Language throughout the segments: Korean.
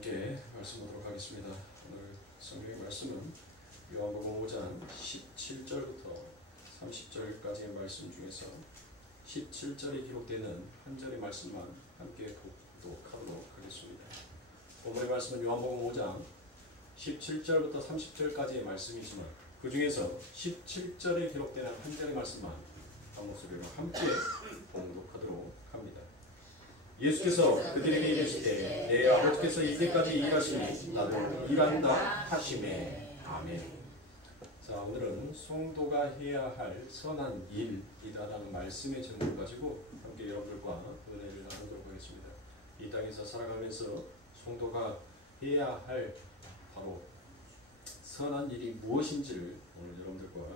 함께 말씀 보도록 하겠습니다. 오늘 성경의 말씀은 요한복음 5장 17절부터 30절까지의 말씀 중에서 17절에 기록되는 한 절의 말씀만 함께 독독하도록 하겠습니다. 오늘의 말씀은 요한복음 5장 17절부터 30절까지의 말씀이지만 그 중에서 17절에 기록되는 한 절의 말씀만 한 목소리로 함께 봉독하도록 합니다. 예수께서 그들에게 이르시되 내 아버지께서 이때까지 일하시니 나도 일한다 하시매. 아멘. 자, 오늘은 성도가 해야 할 선한 일이다라는 말씀의 제목을 가지고 함께 여러분들과 은혜를 나누도록 하겠습니다. 이 땅에서 살아가면서 성도가 해야 할 바로 선한 일이 무엇인지를 오늘 여러분들과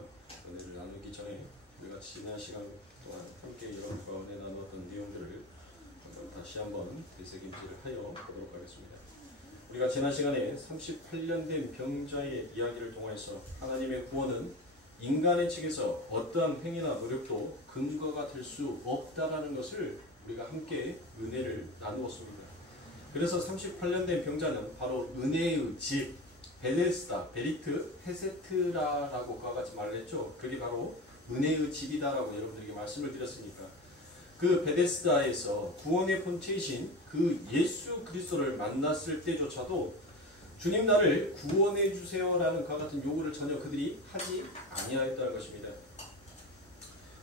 은혜를 나누기 전에 우리가 지난 시간 동안 함께 여러분과 은혜 나누었던 내용들을 다시 한번 되새김질을 하여 보도록 하겠습니다. 우리가 지난 시간에 38년 된 병자의 이야기를 통해서 하나님의 구원은 인간의 측에서 어떠한 행위나 노력도 근거가 될 수 없다라는 것을 우리가 함께 은혜를 나누었습니다. 그래서 38년 된 병자는 바로 은혜의 집 베데스다, 베리트, 헤세트라라고 그와 같이 말을 했죠. 그게 바로 은혜의 집이다라고 여러분들에게 말씀을 드렸으니까 그 베데스다에서 구원의 본체이신 그 예수 그리스도를 만났을 때조차도 주님 나를 구원해 주세요라는 그와 같은 요구를 전혀 그들이 하지 아니하였다는 것입니다.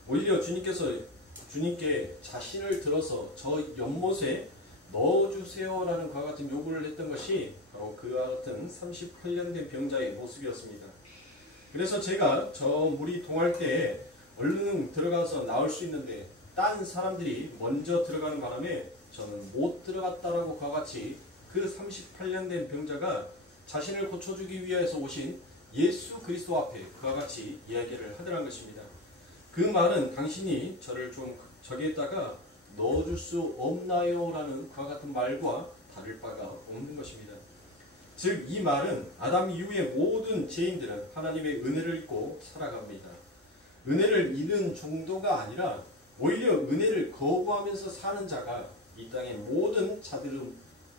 오히려 주님께 자신을 들어서 저 연못에 넣어주세요라는 그와 같은 요구를 했던 것이 바로 그와 같은 38년 된 병자의 모습이었습니다. 그래서 제가 저 물이 동할 때 얼른 들어가서 나올 수 있는데 딴 사람들이 먼저 들어가는 바람에 저는 못 들어갔다라고 그와 같이 그 38년 된 병자가 자신을 고쳐주기 위해서 오신 예수 그리스도 앞에 그와 같이 이야기를 하더란 것입니다. 그 말은 당신이 저를 좀 저기에다가 넣어줄 수 없나요? 라는 그와 같은 말과 다를 바가 없는 것입니다. 즉 이 말은 아담 이후의 모든 죄인들은 하나님의 은혜를 잊고 살아갑니다. 은혜를 잃은 정도가 아니라 오히려 은혜를 거부하면서 사는 자가 이 땅의 모든 자들의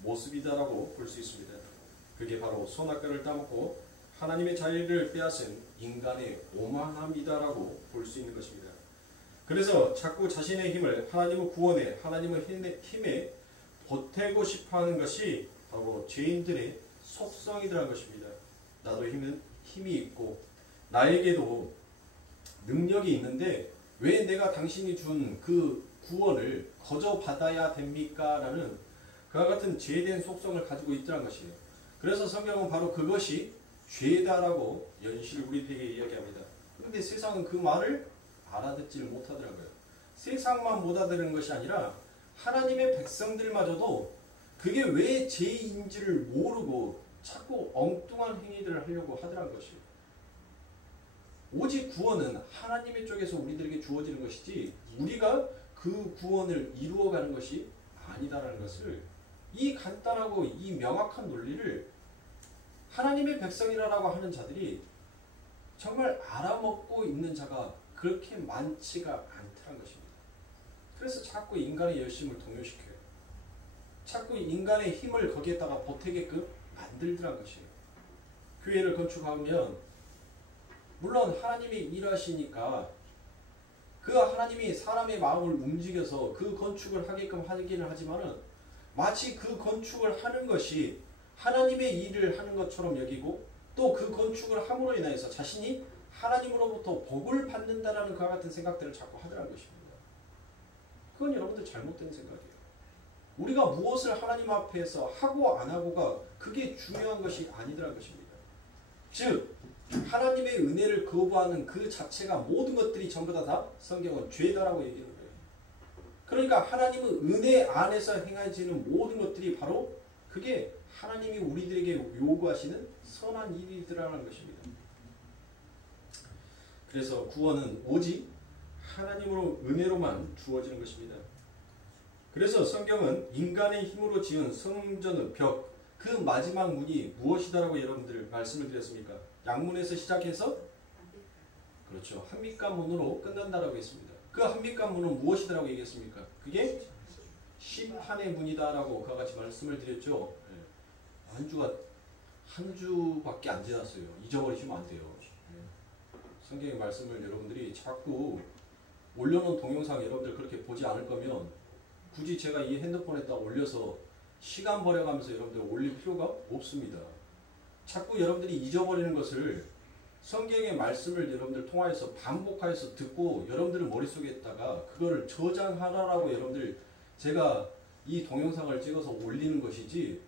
모습이다라고 볼 수 있습니다. 그게 바로 선악과를 따먹고 하나님의 자유를 빼앗은 인간의 오만함이다라고 볼 수 있는 것입니다. 그래서 자꾸 자신의 힘을 하나님의 구원에 하나님의 힘에 보태고 싶어하는 것이 바로 죄인들의 속성이라는 것입니다. 나도 힘이 있고 나에게도 능력이 있는데 왜 내가 당신이 준 그 구원을 거저 받아야 됩니까? 라는 그와 같은 죄된 속성을 가지고 있다는 것이에요. 그래서 성경은 바로 그것이 죄다라고 연실 우리들에게 이야기합니다. 그런데 세상은 그 말을 알아듣지를 못하더라고요. 세상만 못 알아듣는 것이 아니라 하나님의 백성들마저도 그게 왜 죄인지를 모르고 자꾸 엉뚱한 행위들을 하려고 하더라는 것이에요. 오직 구원은 하나님의 쪽에서 우리들에게 주어지는 것이지 우리가 그 구원을 이루어가는 것이 아니다라는 것을 이 간단하고 이 명확한 논리를 하나님의 백성이라고 하는 자들이 정말 알아먹고 있는 자가 그렇게 많지가 않다는 것입니다. 그래서 자꾸 인간의 열심을 동요시켜요. 자꾸 인간의 힘을 거기에다가 보태게끔 만들더란 것이에요. 교회를 건축하면 물론 하나님이 일하시니까 그 하나님이 사람의 마음을 움직여서 그 건축을 하게끔 하기는 하지만은 마치 그 건축을 하는 것이 하나님의 일을 하는 것처럼 여기고 또 그 건축을 함으로 인해서 자신이 하나님으로부터 복을 받는다라는 그와 같은 생각들을 자꾸 하더라는 것입니다. 그건 여러분들 잘못된 생각이에요. 우리가 무엇을 하나님 앞에서 하고 안 하고가 그게 중요한 것이 아니더라는 것입니다. 즉 하나님의 은혜를 거부하는 그 자체가 모든 것들이 전부 다 성경은 죄다라고 얘기하는 거예요. 그러니까 하나님의 은혜 안에서 행해지는 모든 것들이 바로 그게 하나님이 우리들에게 요구하시는 선한 일이라는 것입니다. 그래서 구원은 오직 하나님으로 은혜로만 주어지는 것입니다. 그래서 성경은 인간의 힘으로 지은 성전의 벽, 그 마지막 문이 무엇이다라고 여러분들 말씀을 드렸습니까? 양문에서 시작해서 그렇죠. 한밑간문으로 끝난다라고 했습니다. 그 한밑간문은 무엇이다라고 얘기했습니까? 그게 심판의 문이다라고 그와 같이 말씀을 드렸죠. 한 주밖에 안 지났어요. 잊어버리시면 안 돼요. 성경의 말씀을 여러분들이 자꾸 올려놓은 동영상 여러분들 그렇게 보지 않을 거면 굳이 제가 이 핸드폰에다 올려서 시간 버려가면서 여러분들 올릴 필요가 없습니다. 자꾸 여러분들이 잊어버리는 것을 성경의 말씀을 여러분들 통하여서 반복하여서 듣고 여러분들 머릿속에다가 그걸 저장하라고 여러분들 제가 이 동영상을 찍어서 올리는 것이지,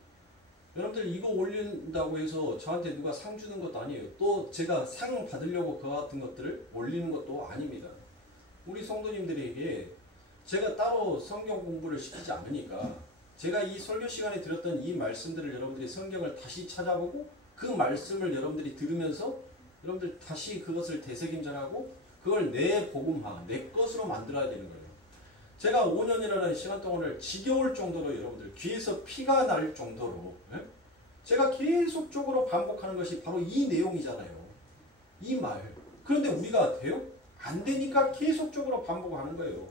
여러분들 이거 올린다고 해서 저한테 누가 상 주는 것도 아니에요. 또 제가 상 받으려고 그와 같은 것들을 올리는 것도 아닙니다. 우리 성도님들에게 제가 따로 성경 공부를 시키지 않으니까 제가 이 설교 시간에 들었던 이 말씀들을 여러분들이 성경을 다시 찾아보고 그 말씀을 여러분들이 들으면서 여러분들 다시 그것을 되새김질하고 그걸 내 복음화, 내 것으로 만들어야 되는 거예요. 제가 5년이라는 시간 동안을 지겨울 정도로 여러분들 귀에서 피가 날 정도로 제가 계속적으로 반복하는 것이 바로 이 내용이잖아요. 이 말. 그런데 우리가 돼요? 안 되니까 계속적으로 반복하는 거예요.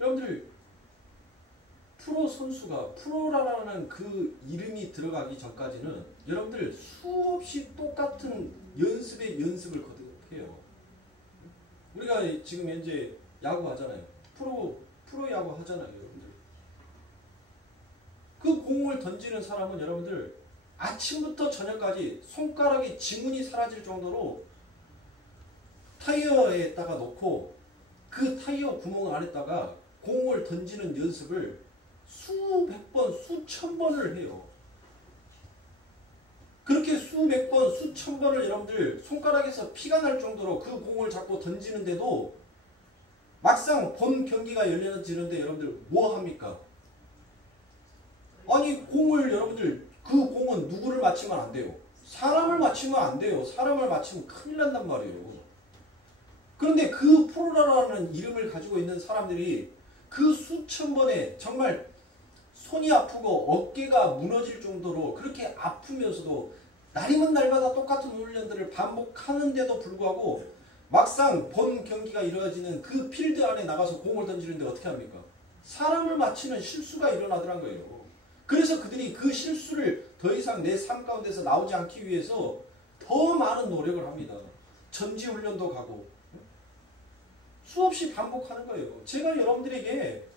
여러분들 프로 선수가 프로라는 그 이름이 들어가기 전까지는 여러분들 수없이 똑같은 연습을 거듭해요. 우리가 지금 현재 야구 하잖아요. 프로 야구 하잖아요, 여러분들. 그 공을 던지는 사람은 여러분들 아침부터 저녁까지 손가락에 지문이 사라질 정도로 타이어에다가 놓고 그 타이어 구멍 안에다가 공을 던지는 연습을 수백 번, 수천 번을 해요. 그렇게 수백 번, 수천 번을 여러분들 손가락에서 피가 날 정도로 그 공을 잡고 던지는데도 막상 본 경기가 열려지는데 여러분들 뭐 합니까? 아니 공을 여러분들 그 공은 누구를 맞추면 안 돼요. 사람을 맞추면 안 돼요. 사람을 맞추면 큰일 난단 말이에요. 그런데 그 프로라는 이름을 가지고 있는 사람들이 그 수천 번에 정말 손이 아프고 어깨가 무너질 정도로 그렇게 아프면서도 날이면 날마다 똑같은 훈련들을 반복하는데도 불구하고 막상 본 경기가 이루어지는 그 필드 안에 나가서 공을 던지는데 어떻게 합니까? 사람을 맞히는 실수가 일어나더란 거예요. 그래서 그들이 그 실수를 더 이상 내 삶 가운데서 나오지 않기 위해서 더 많은 노력을 합니다. 전지훈련도 가고 수없이 반복하는 거예요. 제가 여러분들에게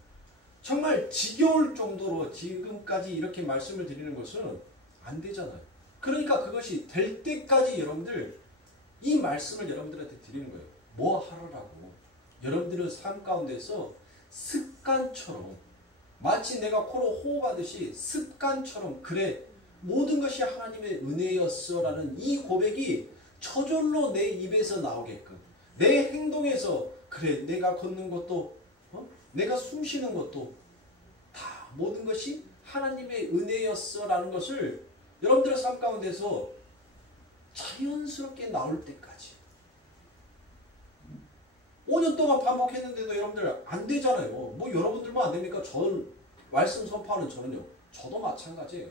정말 지겨울 정도로 지금까지 이렇게 말씀을 드리는 것은 안 되잖아요. 그러니까 그것이 될 때까지 여러분들 이 말씀을 여러분들한테 드리는 거예요. 뭐 하라고. 여러분들은 삶 가운데서 습관처럼 마치 내가 코로 호흡하듯이 습관처럼 그래 모든 것이 하나님의 은혜였어 라는 이 고백이 저절로 내 입에서 나오게끔 내 행동에서 그래 내가 걷는 것도 내가 숨 쉬는 것도 다 모든 것이 하나님의 은혜였어 라는 것을 여러분들의 삶 가운데서 자연스럽게 나올 때까지 5년 동안 반복했는데도 여러분들 안 되잖아요. 뭐 여러분들만 안 됩니까? 저는 말씀 선포하는 저도 마찬가지예요.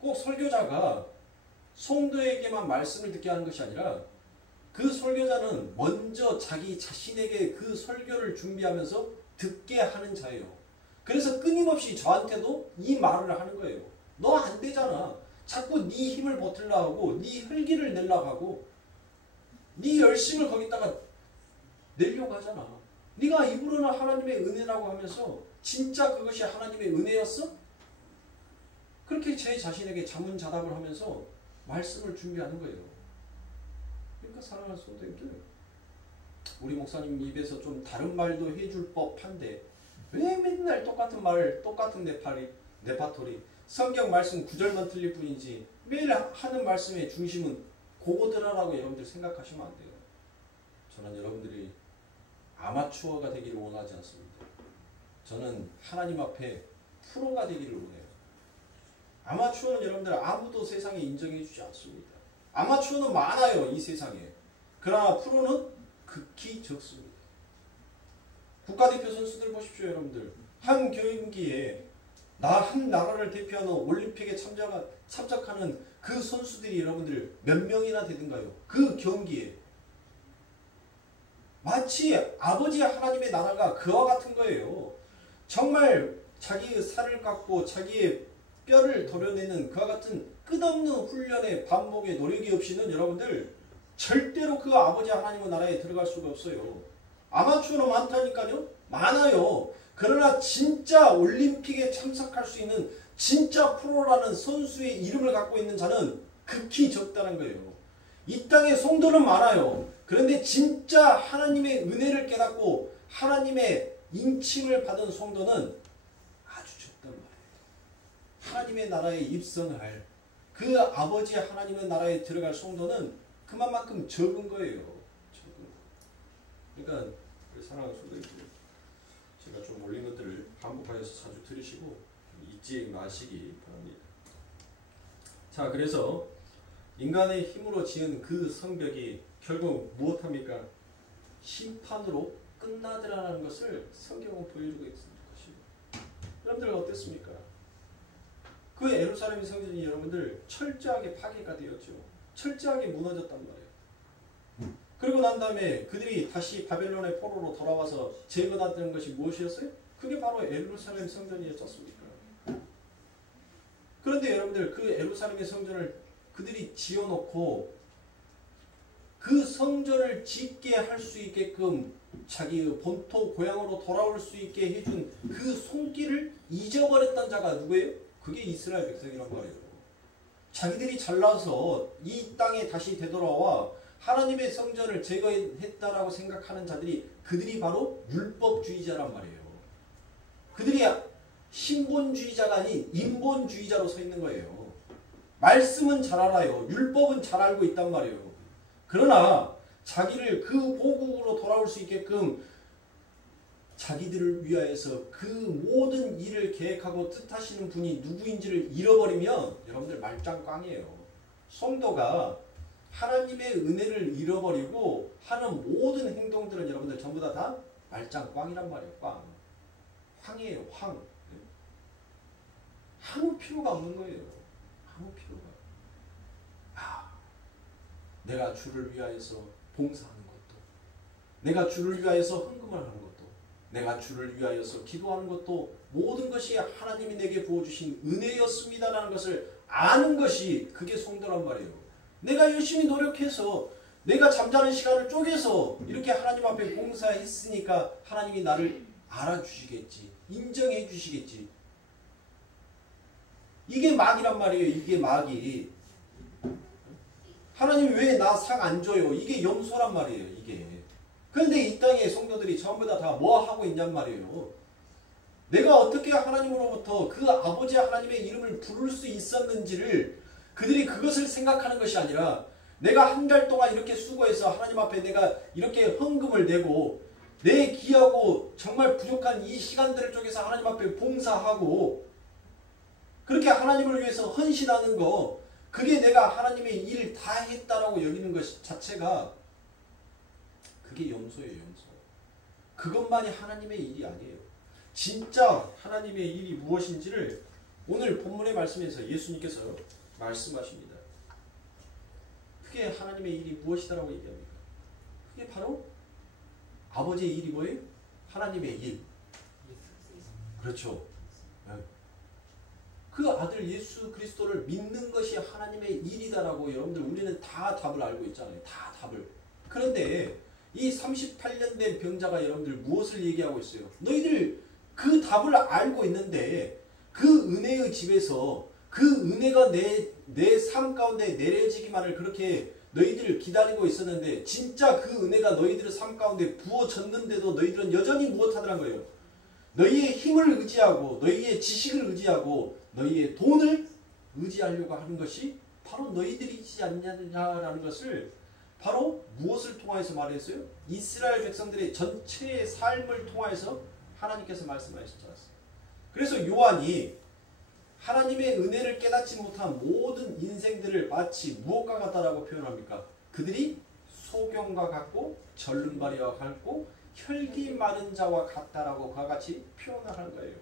꼭 설교자가 성도에게만 말씀을 듣게 하는 것이 아니라 그 설교자는 먼저 자기 자신에게 그 설교를 준비하면서 듣게 하는 자예요. 그래서 끊임없이 저한테도 이 말을 하는 거예요. 너 안 되잖아. 자꾸 네 힘을 버틸라 하고 네 혈기를 내려고 하고 네 열심을 거기다가 내려고 하잖아. 네가 입으로는 하나님의 은혜라고 하면서 진짜 그것이 하나님의 은혜였어? 그렇게 제 자신에게 자문자답을 하면서 말씀을 준비하는 거예요. 그러니까 사랑하는 성도님들, 우리 목사님 입에서 좀 다른 말도 해줄 법한데 왜 맨날 똑같은 말, 똑같은 네파토리 성경 말씀 구절만 틀릴 뿐이지 매일 하는 말씀의 중심은 그거더라라고 여러분들 생각하시면 안 돼요. 저는 여러분들이 아마추어가 되기를 원하지 않습니다. 저는 하나님 앞에 프로가 되기를 원해요. 아마추어는 여러분들 아무도 세상에 인정해 주지 않습니다. 아마추어는 많아요, 이 세상에. 그러나 프로는 극히 적습니다. 국가대표 선수들 보십시오, 여러분들. 한 경기에 한 나라를 대표하는 올림픽에 참석하는 그 선수들이 여러분들 몇 명이나 되든가요? 그 경기에. 마치 아버지 하나님의 나라가 그와 같은 거예요. 정말 자기의 살을 깎고 자기의 뼈를 도려내는 그와 같은 끝없는 훈련의 반복의 노력이 없이는 여러분들 절대로 그 아버지 하나님의 나라에 들어갈 수가 없어요. 아마추어는 많다니까요. 많아요. 그러나 진짜 올림픽에 참석할 수 있는 진짜 프로라는 선수의 이름을 갖고 있는 자는 극히 적다는 거예요. 이 땅에 성도는 많아요. 그런데 진짜 하나님의 은혜를 깨닫고 하나님의 인침을 받은 성도는 아주 적단 말이에요. 하나님의 나라에 입성할 그 아버지 하나님의 나라에 들어갈 성도는 그만큼 적은 거예요. 적은 거. 그러니까 사랑하는 성도님들, 제가 좀 올린 것들을 반복하여서 자주 들으시고 잊지 마시기 바랍니다. 자, 그래서 인간의 힘으로 지은 그 성벽이 결국 무엇합니까? 심판으로 끝나더라는 것을 성경은 보여주고 있습니다. 여러분들 어땠습니까? 그 예루살렘 성전이 여러분들 철저하게 파괴가 되었죠. 철저하게 무너졌단 말이에요. 그리고 난 다음에 그들이 다시 바벨론의 포로로 돌아와서 제거받는 것이 무엇이었어요? 그게 바로 예루살렘 성전이었습니까? 그런데 여러분들 그 예루살렘의 성전을 그들이 지어놓고 그 성전을 짓게 할 수 있게끔 자기의 본토 고향으로 돌아올 수 있게 해준 그 손길을 잊어버렸던 자가 누구예요? 그게 이스라엘 백성이란 말이에요. 자기들이 잘나서 이 땅에 다시 되돌아와 하나님의 성전을 제거했다라고 생각하는 자들이 그들이 바로 율법주의자란 말이에요. 그들이 신본주의자가 아닌 인본주의자로 서 있는 거예요. 말씀은 잘 알아요. 율법은 잘 알고 있단 말이에요. 그러나 자기를 그 보국으로 돌아올 수 있게끔 자기들을 위하여서 그 모든 일을 계획하고 뜻하시는 분이 누구인지를 잃어버리면 여러분들 말짱꽝이에요. 성도가 하나님의 은혜를 잃어버리고 하는 모든 행동들은 여러분들 전부 다 말짱꽝이란 말이에요. 꽝. 황이에요. 황. 아무 필요가 없는 거예요. 아무 필요가. 내가 주를 위하여서 봉사하는 것도, 내가 주를 위하여서 헌금을 하는 것도, 내가 주를 위하여서 기도하는 것도 모든 것이 하나님이 내게 부어주신 은혜였습니다라는 것을 아는 것이 그게 성도란 말이에요. 내가 열심히 노력해서 내가 잠자는 시간을 쪼개서 이렇게 하나님 앞에 봉사했으니까 하나님이 나를 알아주시겠지, 인정해 주시겠지. 이게 막이란 말이에요. 이게 막이. 하나님 왜 나 상 안 줘요? 이게 염소란 말이에요. 이게. 그런데 이 땅의 성도들이 전부 다 뭐 하고 있냔 말이에요. 내가 어떻게 하나님으로부터 그 아버지 하나님의 이름을 부를 수 있었는지를 그들이 그것을 생각하는 것이 아니라 내가 한 달 동안 이렇게 수고해서 하나님 앞에 내가 이렇게 헌금을 내고 내 귀하고 정말 부족한 이 시간들을 쪼개서 하나님 앞에 봉사하고 그렇게 하나님을 위해서 헌신하는 거, 그게 내가 하나님의 일 다 했다라고 여기는 것 자체가 그게 염소예요. 염소. 그것만이 하나님의 일이 아니에요. 진짜 하나님의 일이 무엇인지를 오늘 본문의 말씀에서 예수님께서 말씀하십니다. 그게 하나님의 일이 무엇이다라고 얘기합니까? 그게 바로 아버지의 일이 뭐예요? 하나님의 일. 그렇죠. 그 아들 예수 그리스도를 믿는 것이 하나님의 일이다라고 여러분들 우리는 다 답을 알고 있잖아요. 다 답을. 그런데 이 38년 된 병자가 여러분들 무엇을 얘기하고 있어요? 너희들 그 답을 알고 있는데 그 은혜의 집에서 그 은혜가 내 삶 가운데 내려지기만을 그렇게 너희들 기다리고 있었는데 진짜 그 은혜가 너희들의 삶 가운데 부어졌는데도 너희들은 여전히 무엇하더란 거예요? 너희의 힘을 의지하고 너희의 지식을 의지하고 너희의 돈을 의지하려고 하는 것이 바로 너희들이지 않냐라는 것을 바로 무엇을 통해서 말했어요? 이스라엘 백성들의 전체의 삶을 통해서 하나님께서 말씀하셨지 않습니까? 그래서 요한이 하나님의 은혜를 깨닫지 못한 모든 인생들을 마치 무엇과 같다라고 표현합니까? 그들이 소경과 같고 절름발이와 같고 혈기 마른 자와 같다라고 그와 같이 표현을 하는 거예요.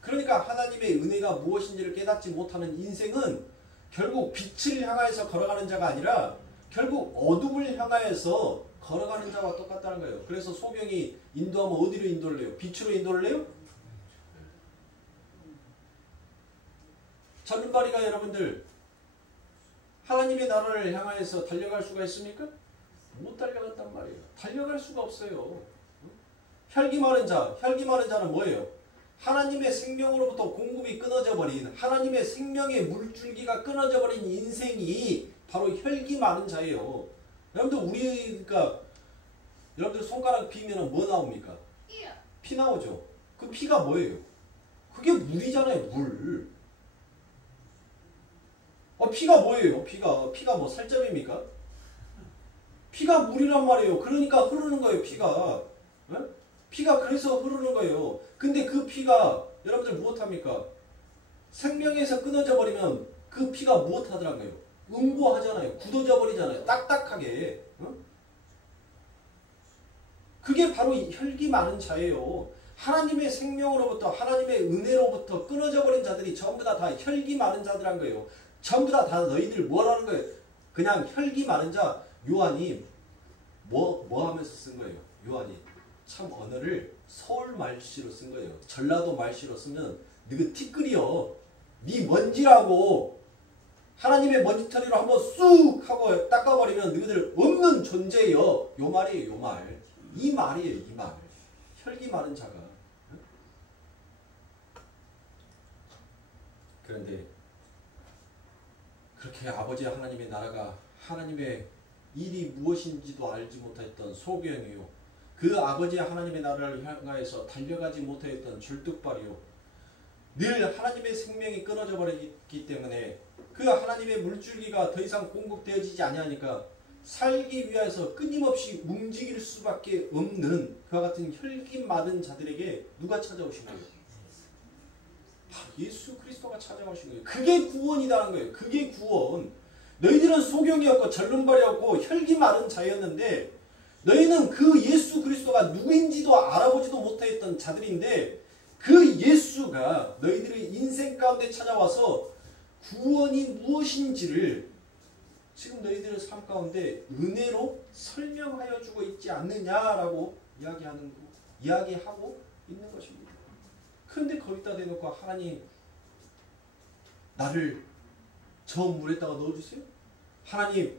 그러니까 하나님의 은혜가 무엇인지를 깨닫지 못하는 인생은 결국 빛을 향하여서 걸어가는 자가 아니라 결국 어둠을 향하여서 걸어가는 자와 똑같다는 거예요. 그래서 소경이 인도하면 어디로 인도를 해요? 빛으로 인도를 해요? 절름발이가 여러분들 하나님의 나라를 향하여서 달려갈 수가 있습니까? 못 달려간단 말이에요. 달려갈 수가 없어요. 혈기 마른 자는 뭐예요? 하나님의 생명으로부터 공급이 끊어져 버린, 하나님의 생명의 물줄기가 끊어져 버린 인생이 바로 혈기 마른 자예요. 여러분들 여러분들 손가락 비면 뭐 나옵니까? 피 나오죠. 그 피가 뭐예요? 그게 물이잖아요. 물. 피가 뭐예요? 피가 뭐 살점입니까? 피가 물이란 말이에요. 그러니까 흐르는 거예요. 피가 그래서 흐르는 거예요. 근데 그 피가 여러분들 무엇합니까? 생명에서 끊어져 버리면 그 피가 무엇하더라고요? 응고하잖아요. 굳어져 버리잖아요. 딱딱하게. 그게 바로 혈기 많은 자예요. 하나님의 생명으로부터 하나님의 은혜로부터 끊어져 버린 자들이 전부 다 혈기 많은 자들한 거예요. 전부 다 너희들 뭐라는 거예요? 그냥 혈기 많은 자. 요한이 뭐 하면서 쓴 거예요? 요한이 참 언어를 서울 말씨로 쓴 거예요. 전라도 말씨로 쓰면 너희 티끌이여 네 먼지라고 하나님의 먼지털이로 한번 쑥 하고 닦아버리면 너희들 없는 존재여. 요 말이에요. 요 말. 이 말이에요. 이 말. 혈기 많은 자가. 그런데 그렇게 아버지 하나님의 나라가 하나님의 일이 무엇인지도 알지 못했던 소경이요. 그 아버지 하나님의 나라를 향하여서 달려가지 못했던 절뚝발이요. 늘 하나님의 생명이 끊어져 버렸기 때문에 그 하나님의 물줄기가 더 이상 공급되어지지 아니하니까 살기 위해서 끊임없이 움직일 수밖에 없는 그와 같은 혈기 많은 자들에게 누가 찾아오신 거예요? 예수 그리스도가 찾아오신 거예요. 그게 구원이라는 거예요. 그게 구원. 너희들은 소경이었고 절름발이었고 혈기 많은 자였는데 너희는 그 예수 그리스도가 누구인지도 알아보지도 못했던 자들인데 그 예수가 너희들의 인생 가운데 찾아와서 구원이 무엇인지를 지금 너희들의 삶 가운데 은혜로 설명하여 주고 있지 않느냐라고 이야기하고 있는 것입니다. 그런데 거기다 대놓고 하나님 나를 저 물에다가 넣어주세요. 하나님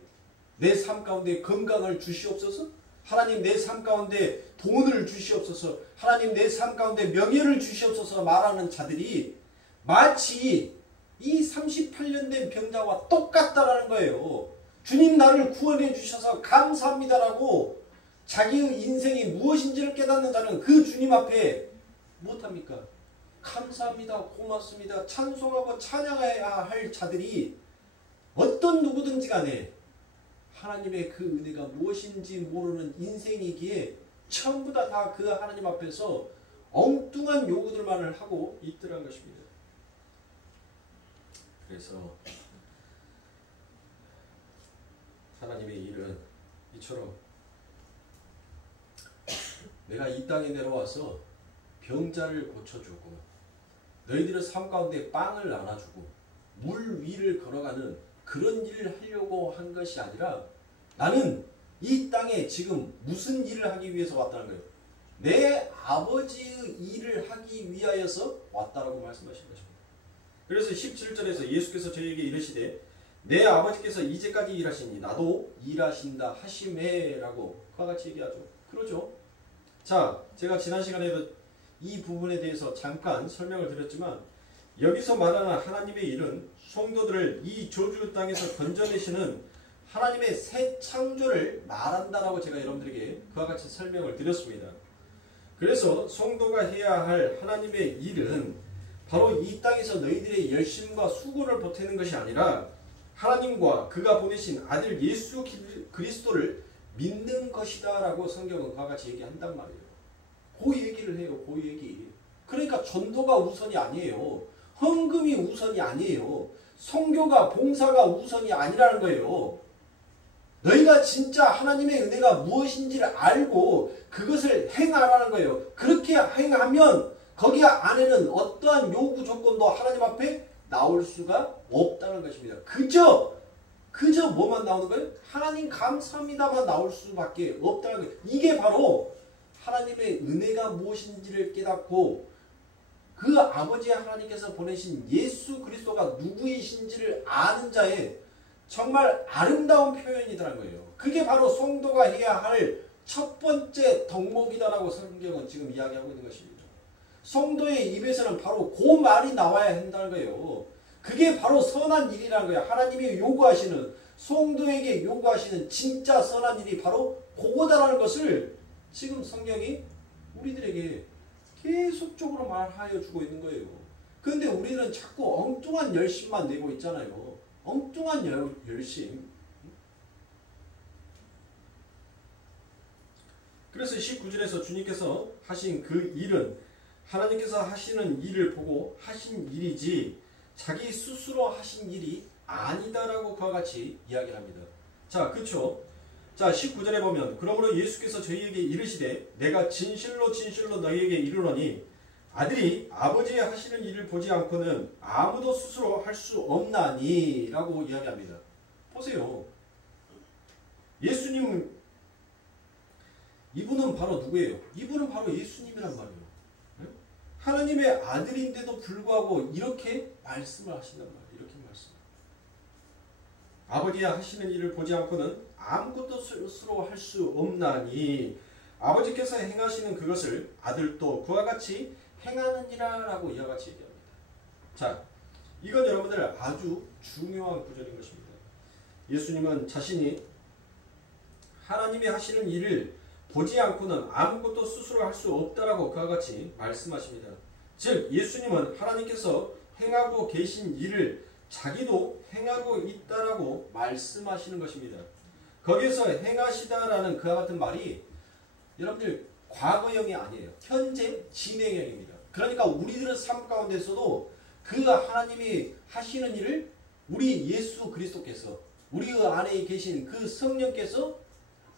내 삶 가운데 건강을 주시옵소서. 하나님 내 삶 가운데 돈을 주시옵소서. 하나님 내 삶 가운데 명예를 주시옵소서 말하는 자들이 마치 이 38년 된 병자와 똑같다라는 거예요. 주님 나를 구원해 주셔서 감사합니다라고 자기의 인생이 무엇인지를 깨닫는 자는 그 주님 앞에 무엇합니까? 감사합니다. 고맙습니다. 찬송하고 찬양해야 할 자들이 어떤 누구든지 간에 하나님의 그 은혜가 무엇인지 모르는 인생이기에 전부 다 그 하나님 앞에서 엉뚱한 요구들만을 하고 있더란 것입니다. 그래서 하나님의 일은 이처럼 내가 이 땅에 내려와서 병자를 고쳐주고 너희들의 삶 가운데 빵을 나눠주고 물 위를 걸어가는 그런 일을 하려고 한 것이 아니라 나는 이 땅에 지금 무슨 일을 하기 위해서 왔다는 거예요. 내 아버지의 일을 하기 위하여서 왔다라고 말씀하신 것입니다. 그래서 17절에서 예수께서 저희에게 이르시되 내 아버지께서 이제까지 일하시니 나도 일하신다 하시매라고 그와 같이 얘기하죠. 그러죠. 자, 제가 지난 시간에도 이 부분에 대해서 잠깐 설명을 드렸지만 여기서 말하는 하나님의 일은 성도들을 이 저주 땅에서 건져내시는 하나님의 새 창조를 말한다라고 제가 여러분들에게 그와 같이 설명을 드렸습니다. 그래서 성도가 해야 할 하나님의 일은 바로 이 땅에서 너희들의 열심과 수고를 보태는 것이 아니라 하나님과 그가 보내신 아들 예수 그리스도를 믿는 것이다 라고 성경은 그와 같이 얘기한단 말이에요. 그 얘기를 해요. 그 얘기. 그러니까 전도가 우선이 아니에요. 헌금이 우선이 아니에요. 선교가 봉사가 우선이 아니라는 거예요. 너희가 진짜 하나님의 은혜가 무엇인지를 알고 그것을 행하라는 거예요. 그렇게 행하면 거기 안에는 어떠한 요구 조건도 하나님 앞에 나올 수가 없다는 것입니다. 그저 뭐만 나오는 거예요? 하나님 감사합니다만 나올 수밖에 없다는 거예요. 이게 바로 하나님의 은혜가 무엇인지를 깨닫고 그 아버지 하나님께서 보내신 예수 그리스도가 누구이신지를 아는 자의 정말 아름다운 표현이라는 거예요. 그게 바로 성도가 해야 할 첫 번째 덕목이다라고 성경은 지금 이야기하고 있는 것입니다. 성도의 입에서는 바로 그 말이 나와야 한다는 거예요. 그게 바로 선한 일이라는 거예요. 하나님이 요구하시는, 성도에게 요구하시는 진짜 선한 일이 바로 그거다라는 것을 지금 성경이 우리들에게 계속적으로 말하여 주고 있는 거예요. 그런데 우리는 자꾸 엉뚱한 열심만 내고 있잖아요. 엉뚱한 열심. 그래서 19절에서 주님께서 하신 그 일은 하나님께서 하시는 일을 보고 하신 일이지 자기 스스로 하신 일이 아니다라고 그와 같이 이야기를 합니다. 자, 그렇죠? 자, 19절에 보면 그러므로 예수께서 저희에게 이르시되 내가 진실로 진실로 너희에게 이르노니 아들이 아버지의 하시는 일을 보지 않고는 아무도 스스로 할 수 없나니 라고 이야기합니다. 보세요. 예수님, 이분은 바로 누구예요? 이분은 바로 예수님이란 말이에요. 하나님의 아들인데도 불구하고 이렇게 말씀을 하신단 말이에요. 이렇게 말씀. 아버지의 하시는 일을 보지 않고는 아무것도 스스로 할 수 없나니 아버지께서 행하시는 그것을 아들도 그와 같이 행하느니라 라고 이와 같이 얘기합니다. 자, 이건 여러분들 아주 중요한 구절인 것입니다. 예수님은 자신이 하나님이 하시는 일을 보지 않고는 아무것도 스스로 할 수 없다라고 그와 같이 말씀하십니다. 즉 예수님은 하나님께서 행하고 계신 일을 자기도 행하고 있다라고 말씀하시는 것입니다. 거기에서 행하시다라는 그와 같은 말이 여러분들 과거형이 아니에요. 현재 진행형입니다. 그러니까 우리들의 삶 가운데서도 그 하나님이 하시는 일을 우리 예수 그리스도께서 우리 안에 계신 그 성령께서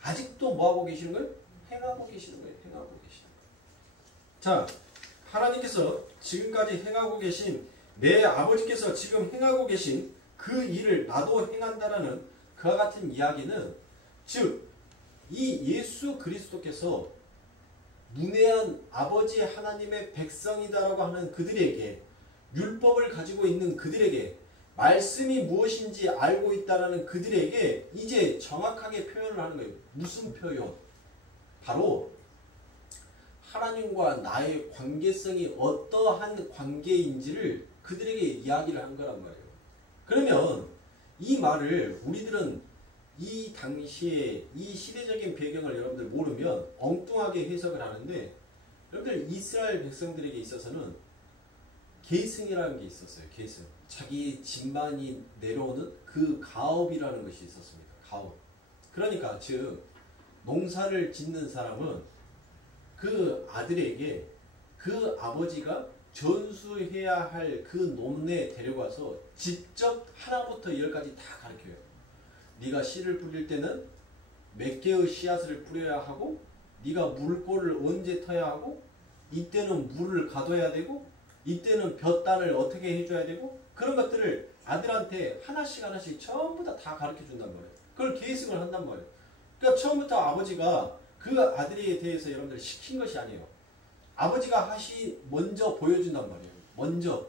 아직도 뭐하고 계시는 거예요? 행하고 계시는 거예요. 행하고 계시는 거예요. 자, 하나님께서 지금까지 행하고 계신 내 아버지께서 지금 행하고 계신 그 일을 나도 행한다라는 그와 같은 이야기는 즉 이 예수 그리스도께서 문외한 아버지 하나님의 백성이다라고 하는 그들에게 율법을 가지고 있는 그들에게 말씀이 무엇인지 알고 있다라는 그들에게 이제 정확하게 표현을 하는 거예요. 무슨 표현? 바로 하나님과 나의 관계성이 어떠한 관계인지를 그들에게 이야기를 한 거란 말이에요. 그러면 이 말을 우리들은 이 당시에 이 시대적인 배경을 여러분들 모르면 엉뚱하게 해석을 하는데 여러분들 이스라엘 백성들에게 있어서는 계승이라는 게 있었어요. 계승. 자기 집만이 내려오는 그 가업이라는 것이 있었습니다. 가업. 그러니까 즉 농사를 짓는 사람은 그 아들에게 그 아버지가 전수해야 할 그 논내에 데려가서 직접 하나부터 열까지 다 가르쳐요. 네가 씨를 뿌릴 때는 몇 개의 씨앗을 뿌려야 하고 네가 물꼬를 언제 터야 하고 이때는 물을 가둬야 되고 이때는 볕단을 어떻게 해줘야 되고 그런 것들을 아들한테 하나씩 하나씩 전부 다 가르쳐 준단 말이에요. 그걸 계승을 한단 말이에요. 그러니까 처음부터 아버지가 그 아들에 대해서 여러분들 시킨 것이 아니에요. 아버지가 먼저 보여준단 말이에요. 먼저.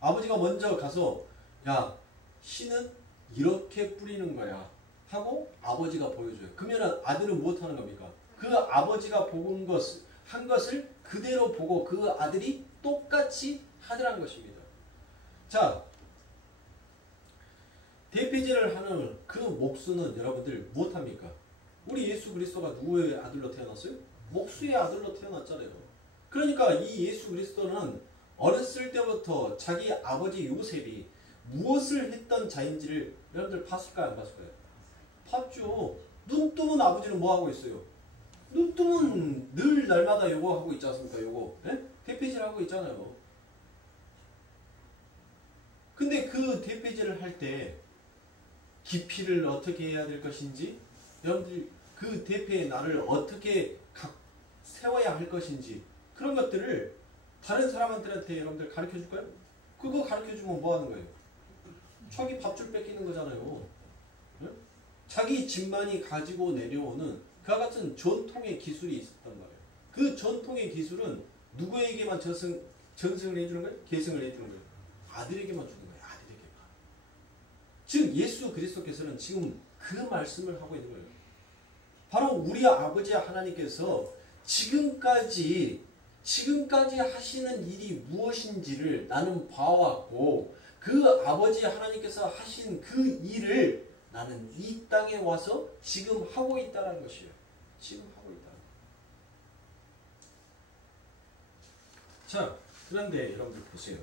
아버지가 먼저 가서 야, 씨는 이렇게 뿌리는 거야 하고 아버지가 보여줘요. 그러면 아들은 무엇하는 겁니까? 그 아버지가 한 것을 그대로 보고 그 아들이 똑같이 하더라는 것입니다. 자, 대피제를 하는 그 목수는 여러분들 무엇합니까? 우리 예수 그리스도가 누구의 아들로 태어났어요? 목수의 아들로 태어났잖아요. 그러니까 이 예수 그리스도는 어렸을 때부터 자기 아버지 요셉이 무엇을 했던 자인지를 여러분들 봤을까요? 안 봤을까요? 봤죠. 눈 뜨면 아버지는 뭐 하고 있어요? 눈 뜨면 늘 날마다 요거 하고 있지 않습니까? 요거. 대피제를 하고 있잖아요. 근데 그 대피제를 할 때 기피를 어떻게 해야 될 것인지 여러분들 그 대패의 날을 어떻게 세워야 할 것인지 그런 것들을 다른 사람들한테 여러분들 가르쳐 줄까요? 그거 가르쳐 주면 뭐 하는 거예요? 자기 밥줄 뺏기는 거잖아요. 네? 자기 집만이 가지고 내려오는 그와 같은 전통의 기술이 있었단 말이에요. 그 전통의 기술은 누구에게만 전승을 해주는 거예요? 계승을 해주는 거예요? 아들에게만 주는 거예요. 아들에게만. 즉 예수 그리스도께서는 지금 그 말씀을 하고 있는 거예요. 바로 우리 아버지 하나님께서 지금까지 하시는 일이 무엇인지를 나는 봐왔고 그 아버지 하나님께서 하신 그 일을 나는 이 땅에 와서 지금 하고 있다는 것이에요. 지금 하고 있다. 자, 그런데 여러분들 보세요.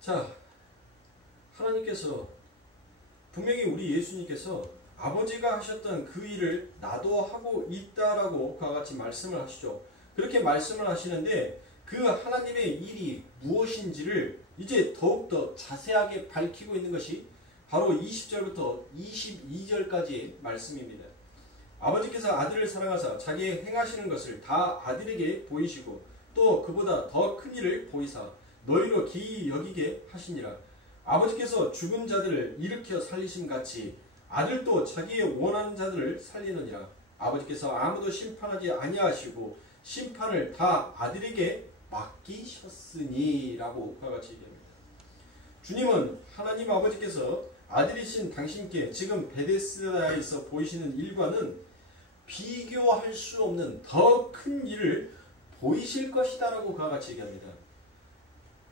자, 하나님께서 분명히 우리 예수님께서 아버지가 하셨던 그 일을 나도 하고 있다라고 그와 같이 말씀을 하시죠. 그렇게 말씀을 하시는데 그 하나님의 일이 무엇인지를 이제 더욱더 자세하게 밝히고 있는 것이 바로 20절부터 22절까지의 말씀입니다. 아버지께서 아들을 사랑하사 자기의 행하시는 것을 다 아들에게 보이시고 또 그보다 더 큰 일을 보이사 너희로 기이 여기게 하시니라. 아버지께서 죽은 자들을 일으켜 살리심 같이 아들도 자기의 원하는 자들을 살리느니라. 아버지께서 아무도 심판하지 아니하시고 심판을 다 아들에게 맡기셨으니 라고 그와 같이 얘기합니다. 주님은 하나님 아버지께서 아들이신 당신께 지금 베데스다에서 보이시는 일과는 비교할 수 없는 더 큰 일을 보이실 것이다 라고 그와 같이 얘기합니다.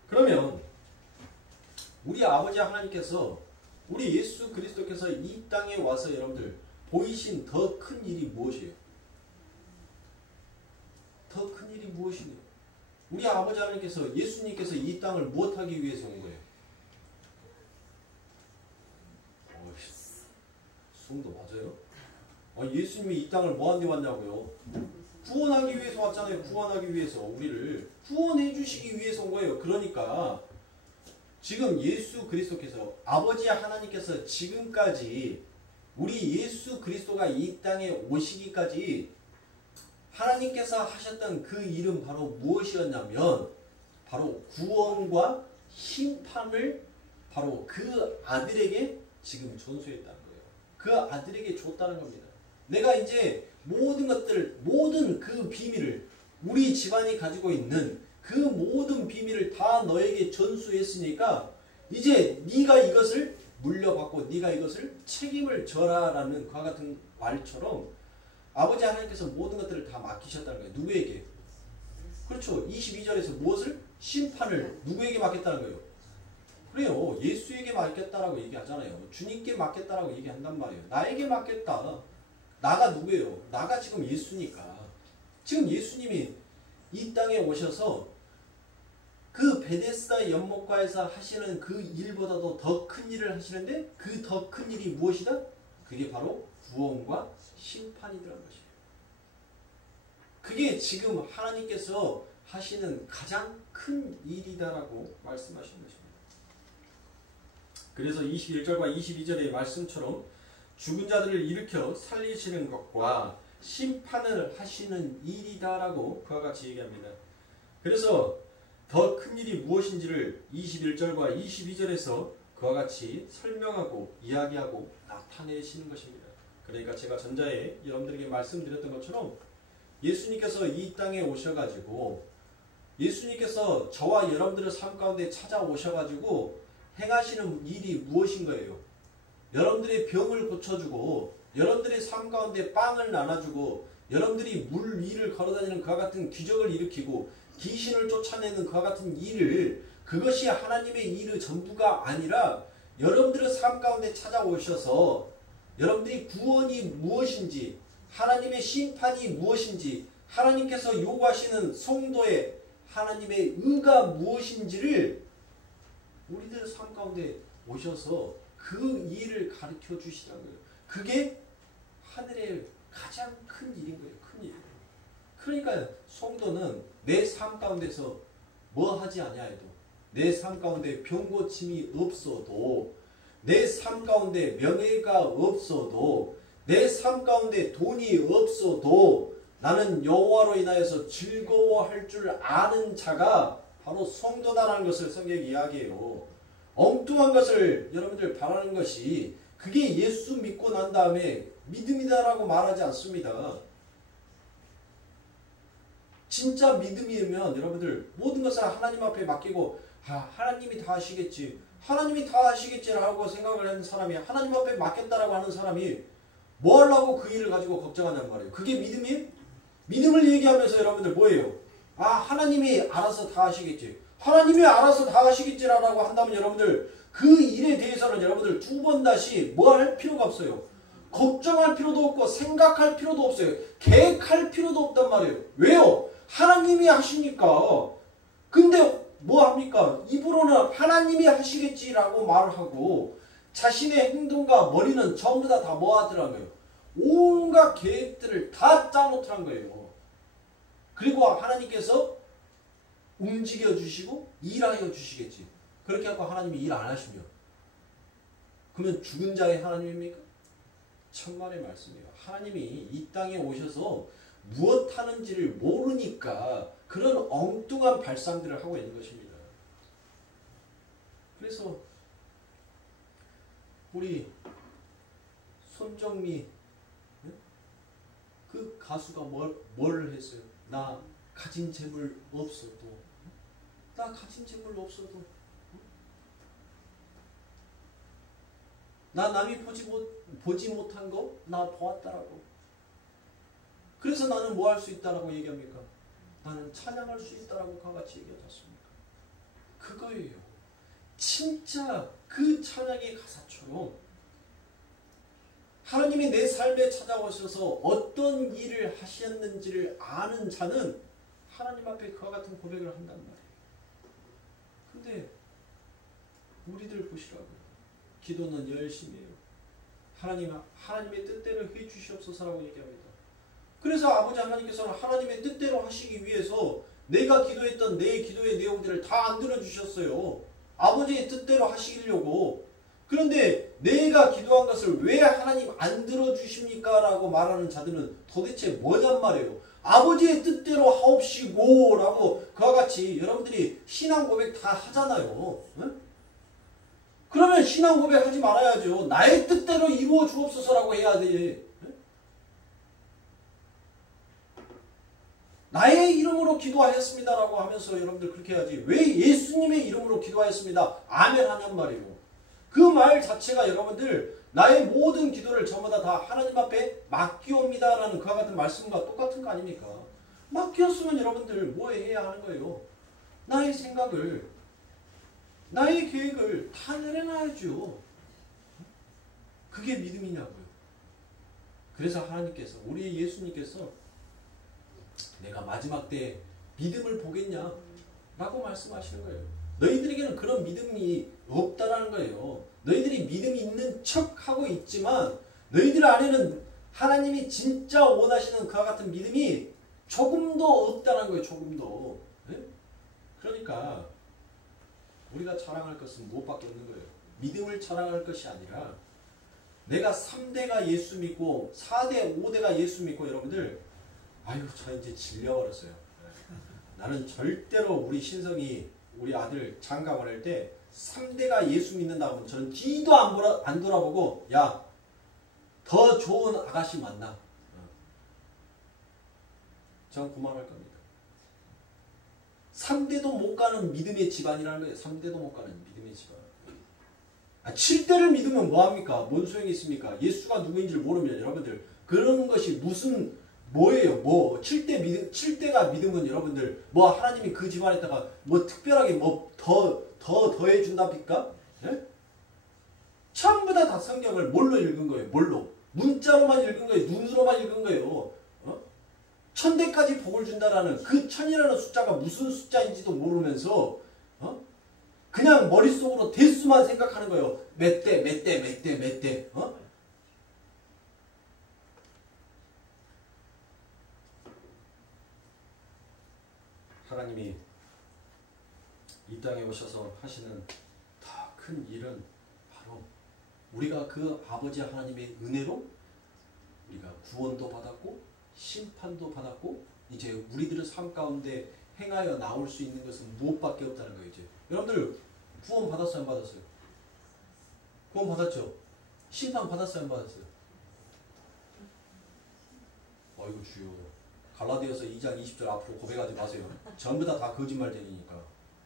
그러면 우리 아버지 하나님께서 우리 예수 그리스도께서 이 땅에 와서 여러분들 보이신 더 큰 일이 무엇이에요? 더 큰 일이 무엇이냐? 우리 아버지 하나님께서 예수님께서 이 땅을 무엇하기 위해서 온 거예요? 성도 맞아요? 예수님이 이 땅을 뭐하는 데 왔냐고요? 구원하기 위해서 왔잖아요. 구원하기 위해서 우리를 구원해 주시기 위해서 온 거예요. 그러니까 지금 예수 그리스도께서 아버지 하나님께서 지금까지 우리 예수 그리스도가 이 땅에 오시기까지 하나님께서 하셨던 그 일은 바로 무엇이었냐면 바로 구원과 심판을 바로 그 아들에게 지금 전수했다는 거예요. 그 아들에게 줬다는 겁니다. 내가 이제 모든 것들, 모든 그 비밀을 우리 집안이 가지고 있는 그 모든 비밀을 다 너에게 전수했으니까 이제 네가 이것을 물려받고 네가 이것을 책임을 져라라는 그와 같은 말처럼 아버지 하나님께서 모든 것들을 다 맡기셨다는 거예요. 누구에게? 그렇죠. 22절에서 무엇을? 심판을 누구에게 맡겼다는 거예요? 그래요. 예수에게 맡겼다라고 얘기하잖아요. 주님께 맡겼다라고 얘기한단 말이에요. 나에게 맡겼다. 나가 누구예요? 나가 지금 예수니까. 지금 예수님이 이 땅에 오셔서 그 베데스다 연못가에서 하시는 그 일보다도 더 큰 일을 하시는데 그 더 큰 일이 무엇이다? 그게 바로 구원과 심판이라는 것이에요. 그게 지금 하나님께서 하시는 가장 큰 일이다라고 말씀하시는 것입니다. 그래서 21절과 22절의 말씀처럼 죽은 자들을 일으켜 살리시는 것과 심판을 하시는 일이다라고 그와 같이 얘기합니다. 그래서 더 큰 일이 무엇인지를 21절과 22절에서 그와 같이 설명하고 이야기하고 나타내시는 것입니다. 그러니까 제가 전자에 여러분들에게 말씀드렸던 것처럼 예수님께서 이 땅에 오셔가지고 예수님께서 저와 여러분들의 삶 가운데 찾아오셔가지고 행하시는 일이 무엇인 거예요? 여러분들의 병을 고쳐주고 여러분들의 삶 가운데 빵을 나눠주고 여러분들이 물 위를 걸어다니는 그와 같은 기적을 일으키고 귀신을 쫓아내는 그와 같은 일을 그것이 하나님의 일의 전부가 아니라 여러분들의 삶 가운데 찾아오셔서 여러분들이 구원이 무엇인지 하나님의 심판이 무엇인지 하나님께서 요구하시는 성도의 하나님의 의가 무엇인지를 우리들 삶 가운데 오셔서 그 일을 가르쳐 주시라는 거예요. 그게 하늘의 가장 큰 일인 거예요. 큰 일. 그러니까 성도는 내 삶 가운데서 뭐 하지 아니하여도 내 삶 가운데 병고침이 없어도 내 삶 가운데 명예가 없어도 내 삶 가운데 돈이 없어도 나는 여호와로 인하여서 즐거워할 줄 아는 자가 바로 성도다라는 것을 성경이 이야기해요. 엉뚱한 것을 여러분들 바라는 것이 그게 예수 믿고 난 다음에 믿음이다라고 말하지 않습니다. 진짜 믿음이면 여러분들 모든 것을 하나님 앞에 맡기고 하나님이 다 하시겠지. 하나님이 다 하시겠지라고 생각을 하는 사람이 하나님 앞에 맡겼다라고 하는 사람이 뭐 하려고 그 일을 가지고 걱정하냔 말이에요. 그게 믿음이에요? 믿음을 얘기하면서 여러분들 뭐예요? 하나님이 알아서 다 하시겠지. 하나님이 알아서 다 하시겠지라고 한다면 여러분들 그 일에 대해서는 여러분들 두 번 다시 뭐 할 필요가 없어요. 걱정할 필요도 없고 생각할 필요도 없어요. 계획할 필요도 없단 말이에요. 왜요? 하나님이 하시니까. 근데 뭐 합니까? 입으로는 하나님이 하시겠지라고 말을 하고 자신의 행동과 머리는 전부 다 뭐 하더라고요? 온갖 계획들을 다 짜놓더란 거예요. 그리고 하나님께서 움직여 주시고 일하여 주시겠지. 그렇게 하고 하나님이 일 안 하시면 그러면 죽은 자의 하나님입니까? 천만의 말씀이에요. 하나님이 이 땅에 오셔서 무엇 하는지를 모르니까 그런 엉뚱한 발상들을 하고 있는 것입니다. 그래서 우리 손정미 그 가수가 뭘 했어요? 나 가진 재물 없어도 나 남이 보지 못한 거 나 보았다라고. 그래서 나는 뭐 할 수 있다라고 얘기합니까? 나는 찬양할 수 있다라고 같이 얘기하지 않습니까? 그거예요. 진짜 그 찬양의 가사처럼 하나님이 내 삶에 찾아오셔서 어떤 일을 하셨는지를 아는 자는 하나님 앞에 그와 같은 고백을 한단 말이에요. 근데 우리들 보시라고요. 기도는 열심히 해요. 하나님의 뜻대로 해주시옵소서라고 얘기합니다. 그래서 아버지 하나님께서는 하나님의 뜻대로 하시기 위해서 내가 기도했던 내 기도의 내용들을 다 안 들어주셨어요. 아버지의 뜻대로 하시려고. 그런데 내가 기도한 것을 왜 하나님 안 들어주십니까? 라고 말하는 자들은 도대체 뭐냔 말이에요. 아버지의 뜻대로 하옵시고 라고 그와 같이 여러분들이 신앙 고백 다 하잖아요. 응? 그러면 신앙 고백 하지 말아야죠. 나의 뜻대로 이루어 주옵소서라고 해야 돼. 나의 이름으로 기도하였습니다라고 하면서 여러분들 그렇게 해야지. 왜 예수님의 이름으로 기도하였습니다. 아멘 하냔 말이에요. 그 말 자체가 여러분들 나의 모든 기도를 전부 다 하나님 앞에 맡기옵니다라는 그와 같은 말씀과 똑같은 거 아닙니까? 맡겼으면 여러분들 뭐 해야 하는 거예요? 나의 생각을, 나의 계획을 다 내려놔야죠. 그게 믿음이냐고요. 그래서 하나님께서, 우리 예수님께서 내가 마지막 때 믿음을 보겠냐? 라고 말씀하시는 거예요. 너희들에게는 그런 믿음이 없다라는 거예요. 너희들이 믿음이 있는 척하고 있지만 너희들 안에는 하나님이 진짜 원하시는 그와 같은 믿음이 조금도 없다는 거예요. 조금도. 네? 그러니까 우리가 자랑할 것은 무엇밖에 없는 거예요. 믿음을 자랑할 것이 아니라 내가 3대가 예수 믿고 4대, 5대가 예수 믿고 여러분들 아유 저 이제 질려버렸어요. 나는 절대로 우리 신성이 우리 아들 장가 보낼 때 3대가 예수 믿는다고 저는 뒤도 안 돌아보고 야 더 좋은 아가씨 만나. 전 그만할 겁니다. 3대도 못 가는 믿음의 집안이라는 거예요. 3대도 못 가는 믿음의 집안. 7대를 믿으면 뭐합니까? 뭔 소용이 있습니까? 예수가 누구인지를 모르면 여러분들 그런 것이 무슨 뭐예요? 뭐 7대가 믿으면 여러분들 뭐 하나님이 그 집안에다가 뭐 특별하게 뭐 더해 준답니까? 네? 전부 다 성경을 뭘로 읽은 거예요? 뭘로? 문자로만 읽은 거예요? 눈으로만 읽은 거예요? 1000대까지 복을 준다라는 그 1000이라는 숫자가 무슨 숫자인지도 모르면서 그냥 머릿속으로 대수만 생각하는 거예요. 몇 대. 하나님이 이 땅에 오셔서 하시는 더 큰 일은 바로 우리가 그 아버지 하나님의 은혜로 우리가 구원도 받았고 심판도 받았고 이제 우리들의 삶 가운데 행하여 나올 수 있는 것은 무엇밖에 없다는 거예요. 이제 여러분들 구원 받았어요? 안 받았어요? 구원 받았죠? 심판 받았어요? 안 받았어요? 어이구 주여 갈라디아서 2장 20절 앞으로 고백하지 마세요. 전부 다 거짓말쟁이니까.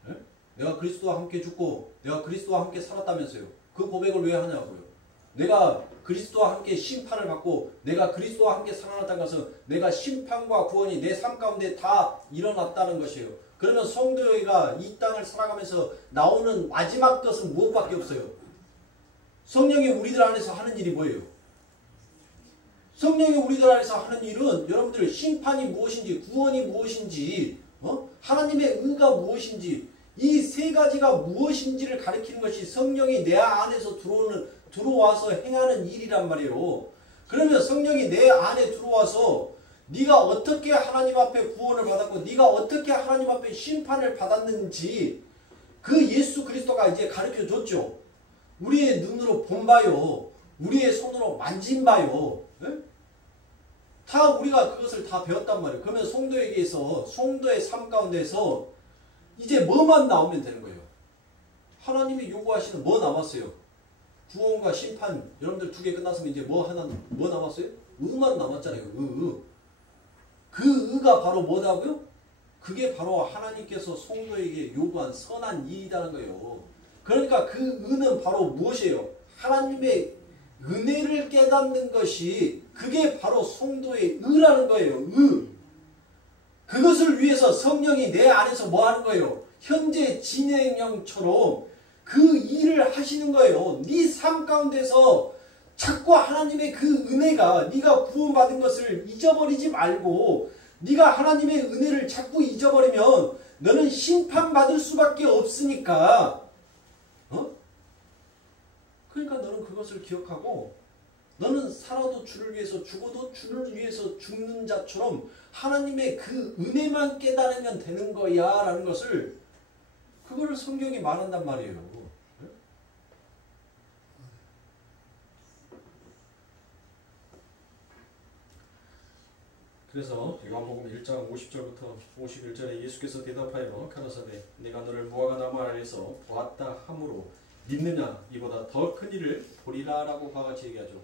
예? 내가 그리스도와 함께 죽고 내가 그리스도와 함께 살았다면서요. 그 고백을 왜 하냐고요. 내가 그리스도와 함께 심판을 받고 내가 그리스도와 함께 살아났다는 것은 내가 심판과 구원이 내 삶 가운데 다 일어났다는 것이에요. 그러면 성도가 이 땅을 살아가면서 나오는 마지막 것은 무엇밖에 없어요. 성령이 우리들 안에서 하는 일이 뭐예요? 성령이 우리들 안에서 하는 일은 여러분들 심판이 무엇인지 구원이 무엇인지 하나님의 의가 무엇인지 이 세 가지가 무엇인지를 가리키는 것이 성령이 내 안에서 들어와서 행하는 일이란 말이에요. 그러면 성령이 내 안에 들어와서 네가 어떻게 하나님 앞에 구원을 받았고 네가 어떻게 하나님 앞에 심판을 받았는지 그 예수 그리스도가 이제 가르쳐 줬죠. 우리의 눈으로 본 바요. 우리의 손으로 만진 바요. 네? 다 우리가 그것을 다 배웠단 말이에요. 그러면 성도에게서 성도의 삶 가운데서 이제 뭐만 나오면 되는 거예요. 하나님이 요구하시는 뭐 남았어요? 구원과 심판. 여러분들 두 개 끝났으면 이제 뭐 남았어요? 의만 남았잖아요. 그 의가 바로 뭐다고요? 그게 바로 하나님께서 성도에게 요구한 선한 일이라는 거예요. 그러니까 그 의는 바로 무엇이에요? 하나님의 은혜를 깨닫는 것이 그게 바로 성도의 의라는 거예요. 의. 그것을 위해서 성령이 내 안에서 뭐 하는 거예요? 현재 진행형처럼 그 일을 하시는 거예요. 네 삶 가운데서 자꾸 하나님의 그 은혜가 네가 구원받은 것을 잊어버리지 말고 네가 하나님의 은혜를 자꾸 잊어버리면 너는 심판받을 수밖에 없으니까 그러니까 너는 그것을 기억하고 너는 살아도 주를 위해서 죽어도 주를 위해서 죽는 자처럼 하나님의 그 은혜만 깨달으면 되는 거야 라는 것을 그거를 성경이 말한단 말이에요. 그래서 요한복음 1장 50절부터 51절에 예수께서 대답하여 가라사대 내가 너를 무화과 나무 아래에서 보았다 함으로 믿느냐 이보다 더 큰 일을 보리라 라고 같이 얘기하죠.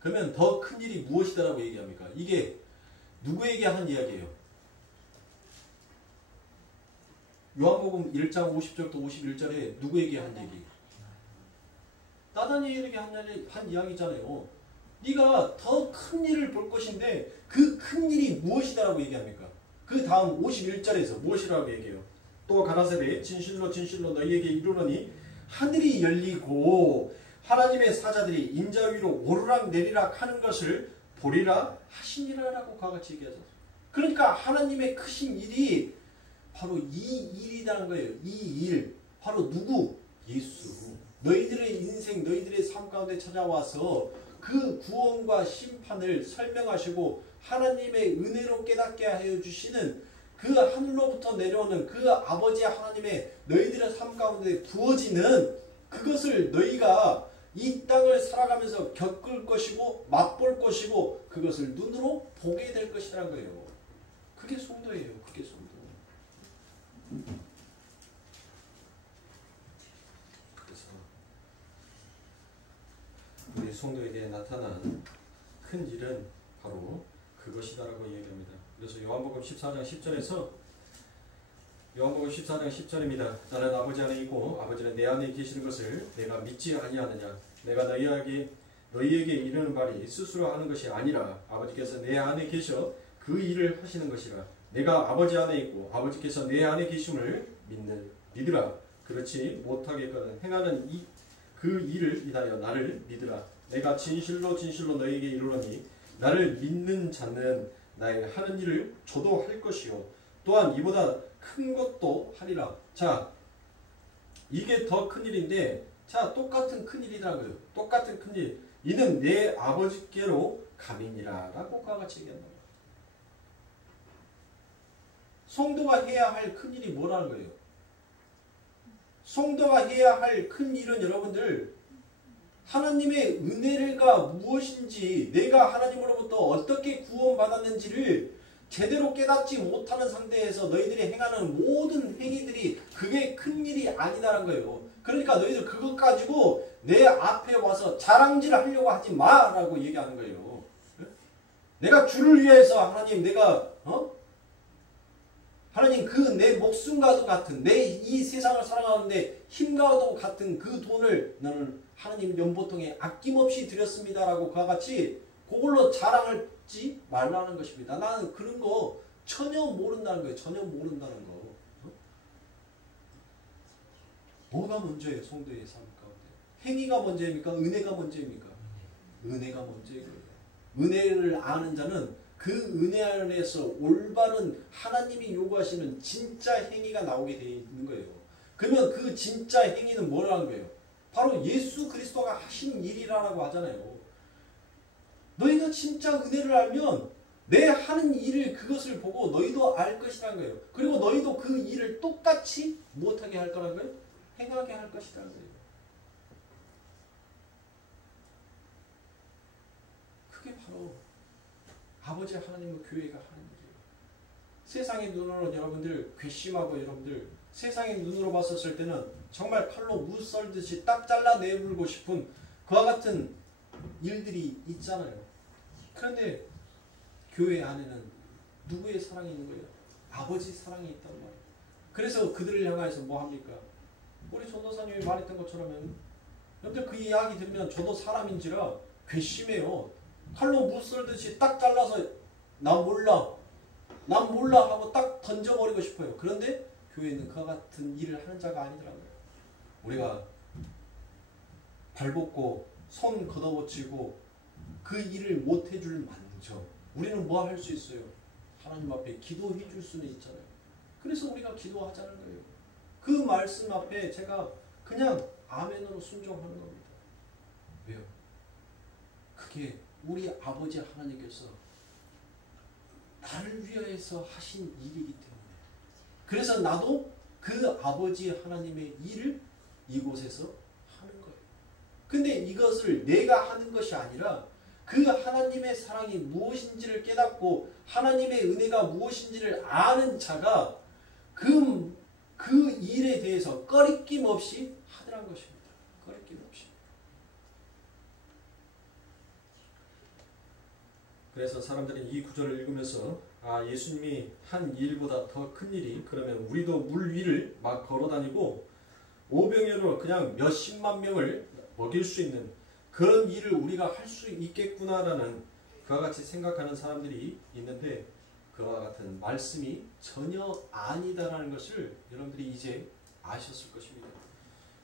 그러면 더 큰 일이 무엇이다라고 얘기합니까? 이게 누구에게 한 이야기예요? 요한복음 1장 50절부터 51절에 누구에게 한 얘기? 나다니엘에게 한 이야기잖아요. 네가 더 큰 일을 볼 것인데 그 큰 일이 무엇이다라고 얘기합니까? 그 다음 51절에서 무엇이라고 얘기해요? 또 가라사대 진실로 진실로 너희에게 이르노니 하늘이 열리고 하나님의 사자들이 인자 위로 오르락 내리락 하는 것을 보리라 하시니라라고 같이 얘기하죠. 그러니까 하나님의 크신 일이 바로 이 일이라는 거예요. 이 일. 바로 누구? 예수. 너희들의 인생, 너희들의 삶 가운데 찾아와서 그 구원과 심판을 설명하시고 하나님의 은혜로 깨닫게 하여 주시는 그 하늘로부터 내려오는 그 아버지 하나님의 너희들의 삶 가운데 부어지는 그것을 너희가 이 땅을 살아가면서 겪을 것이고 맛볼 것이고 그것을 눈으로 보게 될 것이라는 거예요. 그게 성도예요. 그게 성도. 그래서 우리 성도에게 나타난 큰 일은 바로 그것이다라고 얘기합니다. 그래서 요한복음 14장 10절에서 요한복음 14장 10절입니다. 나는 아버지 안에 있고 아버지는 내 안에 계시는 것을 내가 믿지 아니하느냐. 내가 너희에게 이르는 말이 스스로 하는 것이 아니라 아버지께서 내 안에 계셔 그 일을 하시는 것이라. 내가 아버지 안에 있고 아버지께서 내 안에 계심을 믿으라. 그렇지 못하겠거든 행하는 그 일을 인하여 나를 믿으라. 내가 진실로 진실로 너희에게 이르노니 나를 믿는 자는 나의 하는 일을 저도 할 것이요 또한 이보다 큰 것도 하리라. 자, 이게 더 큰 일인데 자, 똑같은 큰 일이라고요. 똑같은 큰 일. 이는 내 아버지께로 감이니라 라고 같이 얘기한다. 성도가 해야 할 큰 일이 뭐라는 거예요? 성도가 해야 할 큰 일은 여러분들 하나님의 은혜가 무엇인지 내가 하나님으로부터 어떻게 구원받았는지를 제대로 깨닫지 못하는 상태에서 너희들이 행하는 모든 행위들이 그게 큰 일이 아니다라는 거예요. 그러니까 너희들 그것 가지고 내 앞에 와서 자랑질 하려고 하지 마라고 얘기하는 거예요. 내가 주를 위해서 하나님 내가 하나님 그 내 목숨과도 같은 내 이 세상을 살아가는데 힘과도 같은 그 돈을 나는 하나님 연보통에 아낌없이 드렸습니다라고 그와 같이 그걸로 자랑하지 말라는 것입니다. 나는 그런 거 전혀 모른다는 거예요. 전혀 모른다는 거. 뭐가 먼저예요? 성도의 삶 가운데. 행위가 먼저입니까? 은혜가 먼저입니까? 은혜가 먼저예요. 은혜를 아는 자는 그 은혜 안에서 올바른 하나님이 요구하시는 진짜 행위가 나오게 되어 있는 거예요. 그러면 그 진짜 행위는 뭐라는 거예요? 바로 예수 그리스도가 하신 일이라고 하잖아요. 너희가 진짜 은혜를 알면 내 하는 일을 그것을 보고 너희도 알 것이라는 거예요. 그리고 너희도 그 일을 똑같이 못하게 할 거라는 거예요? 행하게 할 것이라는 거예요. 그게 바로 아버지 하나님과 교회가 하는 일이에요. 세상의 눈으로는 여러분들 괘씸하고 여러분들 세상의 눈으로 봤었을 때는 정말 칼로 무 썰듯이 딱 잘라내물고 싶은 그와 같은 일들이 있잖아요. 그런데 교회 안에는 누구의 사랑이 있는 거예요? 아버지 사랑이 있단 말이에요. 그래서 그들을 향해서 뭐 합니까? 우리 전도사님이 말했던 것처럼 여러분들 그 이야기 들으면 저도 사람인지라 괘씸해요. 칼로 무 썰듯이 딱 잘라서 난 몰라 하고 딱 던져버리고 싶어요. 그런데 교회는 그와 같은 일을 하는 자가 아니더라고요. 우리가 발벗고 손 걷어붙이고 그 일을 못 해줄 만저 우리는 뭐 할 수 있어요? 하나님 앞에 기도해 줄 수는 있잖아요. 그래서 우리가 기도하자는 거예요. 그 말씀 앞에 제가 그냥 아멘으로 순종하는 겁니다. 왜요? 그게 우리 아버지 하나님께서 나를 위하여서 하신 일이기 때문에 그래서 나도 그 아버지 하나님의 일을 이곳에서 하는 거예요. 근데 이것을 내가 하는 것이 아니라 그 하나님의 사랑이 무엇인지를 깨닫고 하나님의 은혜가 무엇인지를 아는 자가 그 일에 대해서 꺼리낌 없이 하더란 것입니다. 꺼리낌 없이. 그래서 사람들이 이 구절을 읽으면서 예수님이 한 일보다 더 큰 일이 그러면 우리도 물 위를 막 걸어다니고 오병이어로 그냥 몇십만 명을 먹일 수 있는 그런 일을 우리가 할 수 있겠구나라는 그와 같이 생각하는 사람들이 있는데 그와 같은 말씀이 전혀 아니다라는 것을 여러분들이 이제 아셨을 것입니다.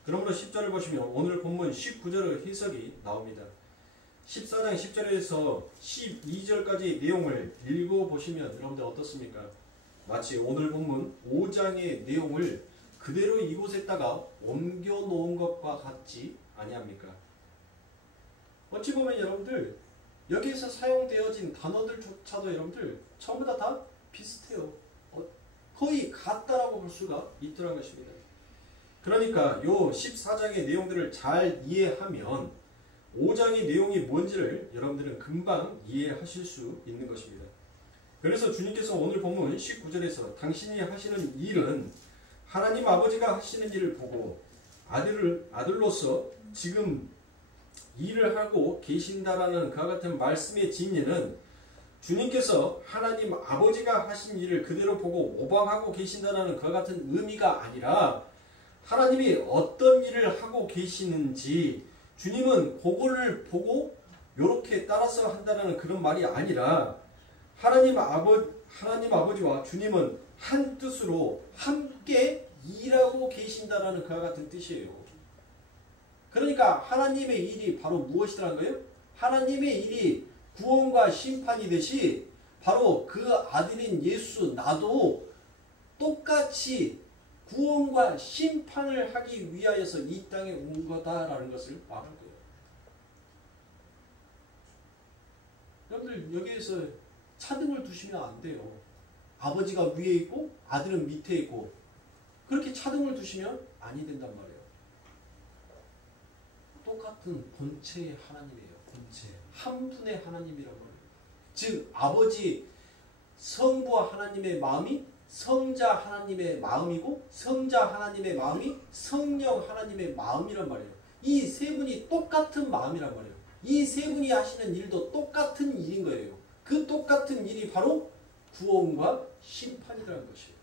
그러므로 10절을 보시면 오늘 본문 19절의 해석이 나옵니다. 14장 10절에서 12절까지 내용을 읽어보시면 여러분들 어떻습니까? 마치 오늘 본문 5장의 내용을 그대로 이곳에다가 옮겨놓은 것과 같지 아니합니까? 어찌 보면 여러분들 여기에서 사용되어진 단어들조차도 여러분들 전부 다 비슷해요. 거의 같다라고 볼 수가 있더란 것입니다. 그러니까 요 14장의 내용들을 잘 이해하면 5장의 내용이 뭔지를 여러분들은 금방 이해하실 수 있는 것입니다. 그래서 주님께서 오늘 본문 19절에서 당신이 하시는 일은 하나님 아버지가 하시는 일을 보고 아들로서 지금 일을 하고 계신다라는 그와 같은 말씀의 진리는 주님께서 하나님 아버지가 하신 일을 그대로 보고 모방하고 계신다라는 그와 같은 의미가 아니라 하나님이 어떤 일을 하고 계시는지 주님은 그거를 보고 이렇게 따라서 한다는 그런 말이 아니라 하나님 아버지와 주님은 한 뜻으로 함께 일하고 계신다라는 그와 같은 뜻이에요. 그러니까 하나님의 일이 바로 무엇이라는 거예요? 하나님의 일이 구원과 심판이듯이 바로 그 아들인 예수 나도 똑같이 구원과 심판을 하기 위하여서 이 땅에 온 거다라는 것을 말한 거예요. 여러분들 여기에서 차등을 두시면 안 돼요. 아버지가 위에 있고 아들은 밑에 있고 그렇게 차등을 두시면 아니 된단 말이에요. 똑같은 본체의 하나님이에요. 본체. 한 분의 하나님이란 말이에요. 즉 아버지 성부 하나님의 마음이 성자 하나님의 마음이고 성자 하나님의 마음이 성령 하나님의 마음이란 말이에요. 이 세 분이 똑같은 마음이란 말이에요. 이 세 분이 하시는 일도 똑같은 일인 거예요. 그 똑같은 일이 바로 구원과 심판이라는 것이에요.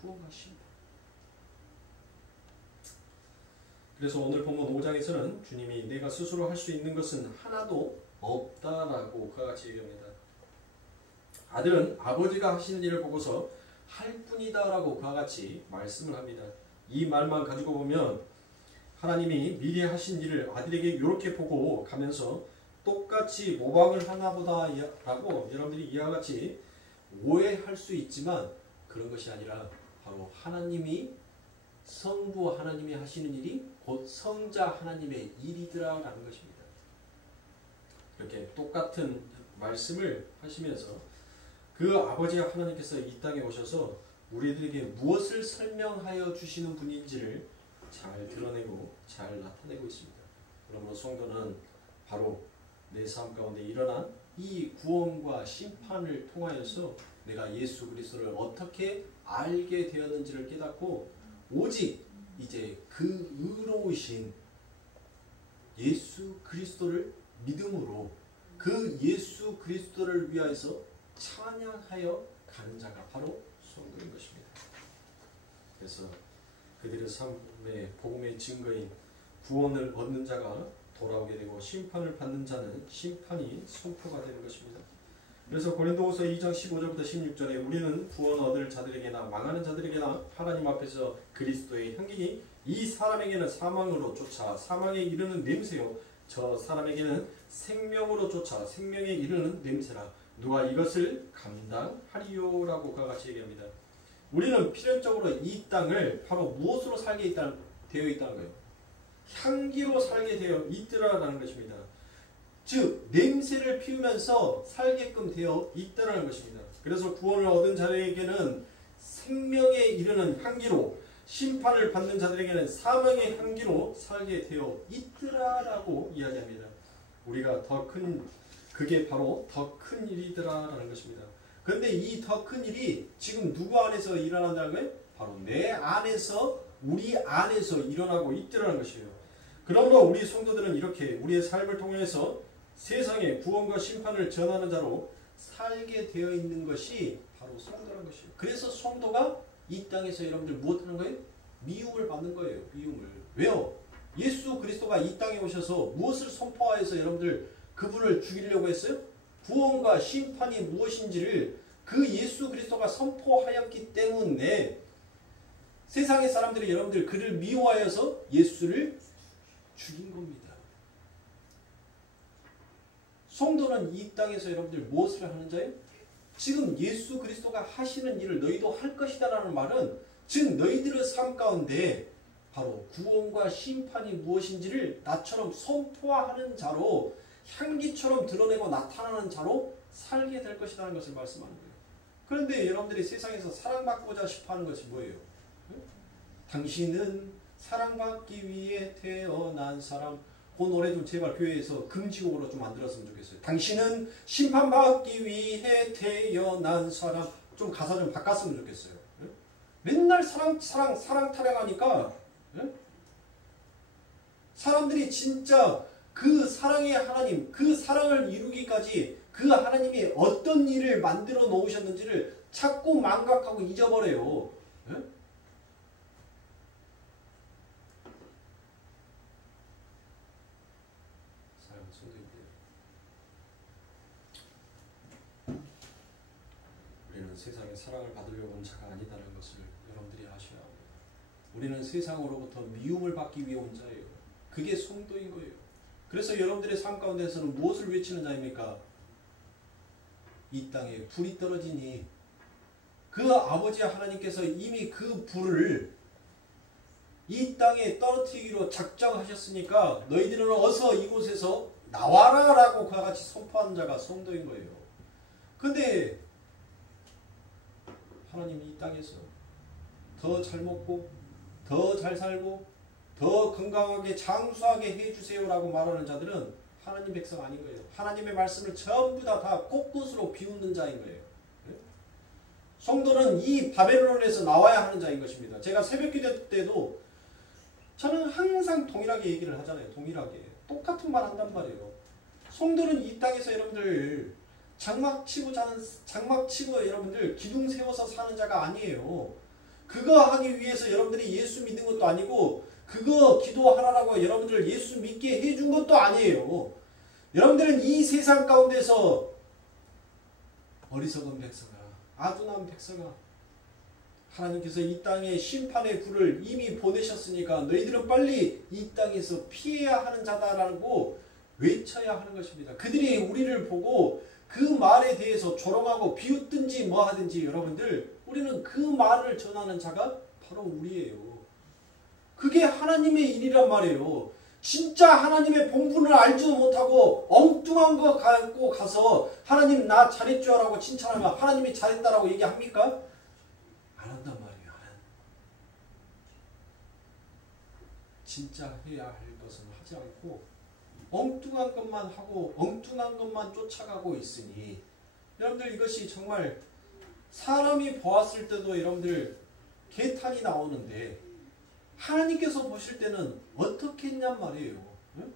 구원과 심판. 그래서 오늘 본문 5장에서는 주님이 내가 스스로 할 수 있는 것은 하나도 없다라고 그와 같이 얘기합니다. 아들은 아버지가 하시는 일을 보고서 할 뿐이다라고 그와 같이 말씀을 합니다. 이 말만 가지고 보면 하나님이 미리 하신 일을 아들에게 이렇게 보고 가면서 똑같이 모방을 하나보다 라고 여러분들이 이와 같이 오해할 수 있지만 그런 것이 아니라 바로 하나님이 성부 하나님이 하시는 일이 곧 성자 하나님의 일이더라라는 것입니다. 이렇게 똑같은 말씀을 하시면서 그 아버지 하나님께서 이 땅에 오셔서 우리들에게 무엇을 설명하여 주시는 분인지를 잘 드러내고 잘 나타내고 있습니다. 그러므로 성도는 바로 내 삶 가운데 일어난 이 구원과 심판을 통하여서 내가 예수 그리스도를 어떻게 알게 되었는지를 깨닫고 오직 이제 그 의로우신 예수 그리스도를 믿음으로 그 예수 그리스도를 위하여서 찬양하여 가는 자가 바로 성도인 것입니다. 그래서 그들의 삶의 복음의 증거인 구원을 얻는 자가 돌아오게 되고 심판을 받는 자는 심판이 선포가 되는 것입니다. 그래서 고린도후서 2장 15절부터 16절에 우리는 구원 얻을 자들에게나 망하는 자들에게나 하나님 앞에서 그리스도의 향기니 이 사람에게는 사망으로 쫓아 사망에 이르는 냄새요 저 사람에게는 생명으로 쫓아 생명에 이르는 냄새라 누가 이것을 감당하리요라고 그와 같이 얘기합니다. 우리는 필연적으로 이 땅을 바로 무엇으로 살게 되어 있다는 거예요. 향기로 살게 되어 있더라라는 것입니다. 즉 냄새를 피우면서 살게끔 되어 있다는 것입니다. 그래서 구원을 얻은 자들에게는 생명에 이르는 향기로 심판을 받는 자들에게는 사망의 향기로 살게 되어 있더라라고 이야기합니다. 우리가 더 큰 그게 바로 더 큰 일이더라라는 것입니다. 그런데 이 더 큰 일이 지금 누구 안에서 일어난다는 거예요? 바로 내 안에서 우리 안에서 일어나고 있더라는 것이에요. 그러므로 우리 성도들은 이렇게 우리의 삶을 통해서 세상에 구원과 심판을 전하는 자로 살게 되어 있는 것이 바로 성도라는 것이에요. 그래서 성도가 이 땅에서 여러분들 무엇하는 거예요? 미움을 받는 거예요. 미움을. 왜요? 예수 그리스도가 이 땅에 오셔서 무엇을 선포하여서 여러분들 그분을 죽이려고 했어요? 구원과 심판이 무엇인지를 그 예수 그리스도가 선포하였기 때문에 세상의 사람들이 여러분들 그를 미워하여서 예수를 죽인 겁니다. 성도는 이 땅에서 여러분들 무엇을 하는 자예요? 지금 예수 그리스도가 하시는 일을 너희도 할 것이다 라는 말은 즉 너희들의 삶 가운데 바로 구원과 심판이 무엇인지를 나처럼 선포하는 자로 향기처럼 드러내고 나타나는 자로 살게 될 것이라는 것을 말씀하는 거예요. 그런데 여러분들이 세상에서 사랑받고자 싶어하는 것이 뭐예요? 당신은 사랑받기 위해 태어난 사람. 그 노래 좀 제발 교회에서 금지곡으로 좀 만들었으면 좋겠어요. 당신은 심판받기 위해 태어난 사람. 좀 가사 좀 바꿨으면 좋겠어요. 맨날 사랑 타령하니까 사람들이 진짜 그 사랑의 하나님, 그 사랑을 이루기까지 그 하나님이 어떤 일을 만들어 놓으셨는지를 자꾸 망각하고 잊어버려요. 우리는 세상에 사랑을 받으려고 온 자가 아니다는 것을 여러분들이 아셔야 합니다. 우리는 세상으로부터 미움을 받기 위해 온 자예요. 그게 성도인 거예요. 그래서 여러분들의 삶 가운데서는 무엇을 외치는 자입니까? 이 땅에 불이 떨어지니 그 아버지 하나님께서 이미 그 불을 이 땅에 떨어뜨리기로 작정하셨으니까 너희들은 어서 이곳에서 나와라 라고 그와 같이 선포하는 자가 성도인 거예요. 근데 하나님이 이 땅에서 더 잘 먹고 더 잘 살고 더 건강하게 장수하게 해주세요 라고 말하는 자들은 하나님 백성 아닌 거예요. 하나님의 말씀을 전부 다 꼿꼿으로 비웃는 자인 거예요. 성도는 이 바벨론에서 나와야 하는 자인 것입니다. 제가 새벽기도 때도 저는 항상 동일하게 얘기를 하잖아요. 동일하게. 똑같은 말 한단 말이에요. 성도는 이 땅에서 여러분들 장막 치고 여러분들 기둥 세워서 사는 자가 아니에요. 그거 하기 위해서 여러분들이 예수 믿는 것도 아니고 그거 기도하라고 여러분들을 예수 믿게 해준 것도 아니에요. 여러분들은 이 세상 가운데서 어리석은 백성아, 아둔한 백성아, 하나님께서 이 땅에 심판의 불을 이미 보내셨으니까 너희들은 빨리 이 땅에서 피해야 하는 자다라고 외쳐야 하는 것입니다. 그들이 우리를 보고 그 말에 대해서 조롱하고 비웃든지 뭐 하든지 여러분들 우리는 그 말을 전하는 자가 바로 우리예요. 그게 하나님의 일이란 말이에요. 진짜 하나님의 본분을 알지도 못하고 엉뚱한 거 갖고 가서 하나님 나 잘했죠 라고 칭찬하면 하나님이 잘했다라고 얘기합니까? 안 한단 말이에요. 진짜 해야 할 것은 하지 않고 엉뚱한 것만 하고 엉뚱한 것만 쫓아가고 있으니 여러분들 이것이 정말 사람이 보았을 때도 여러분들 개탄이 나오는데 하나님께서 보실 때는 어떻게 했냔 말이에요. 응?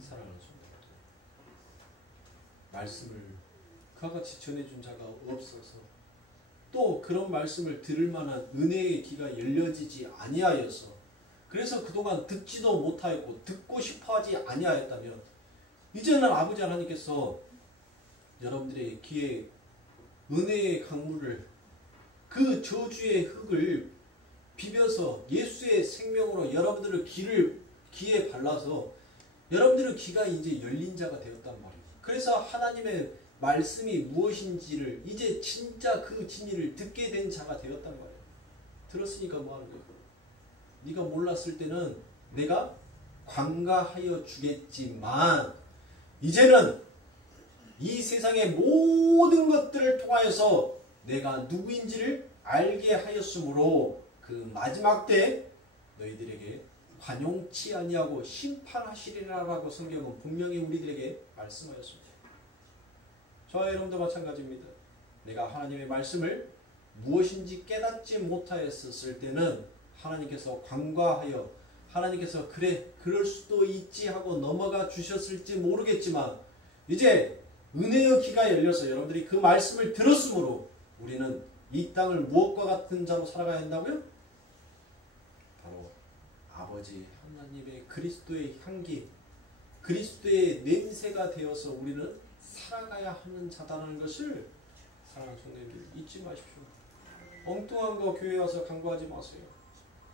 사랑하는 성도들, 말씀을 그와 같이 전해준 자가 없어서 또 그런 말씀을 들을 만한 은혜의 귀가 열려지지 아니하여서 그래서 그동안 듣지도 못하였고 듣고 싶어하지 아니하였다면 이제는 아버지 하나님께서 여러분들의 귀에 은혜의 강물을 그 저주의 흙을 비벼서 예수의 생명으로 여러분들의 귀에 발라서 여러분들의 귀가 이제 열린 자가 되었단 말이에요. 그래서 하나님의 말씀이 무엇인지를 이제 진짜 그 진리를 듣게 된 자가 되었단 말이에요. 들었으니까 뭐 하는 거예요? 네가 몰랐을 때는 내가 관가하여 주겠지만 이제는 이 세상의 모든 것들을 통하여서 내가 누구인지를 알게 하였으므로 그 마지막 때 너희들에게 관용치 아니하고 심판하시리라라고 성경은 분명히 우리들에게 말씀하였습니다. 저와 여러분도 마찬가지입니다. 내가 하나님의 말씀을 무엇인지 깨닫지 못하였을 때는 하나님께서 관과하여 하나님께서 그래 그럴 수도 있지 하고 넘어가 주셨을지 모르겠지만 이제 은혜의 귀가 열려서 여러분들이 그 말씀을 들었으므로 우리는 이 땅을 무엇과 같은 자로 살아가야 한다고요? 바로 아버지 하나님의 그리스도의 향기, 그리스도의 냄새가 되어서 우리는 살아가야 하는 자다라는 것을 사랑하는 성도님들 잊지 마십시오. 엉뚱한 거 교회 와서 강구하지 마세요.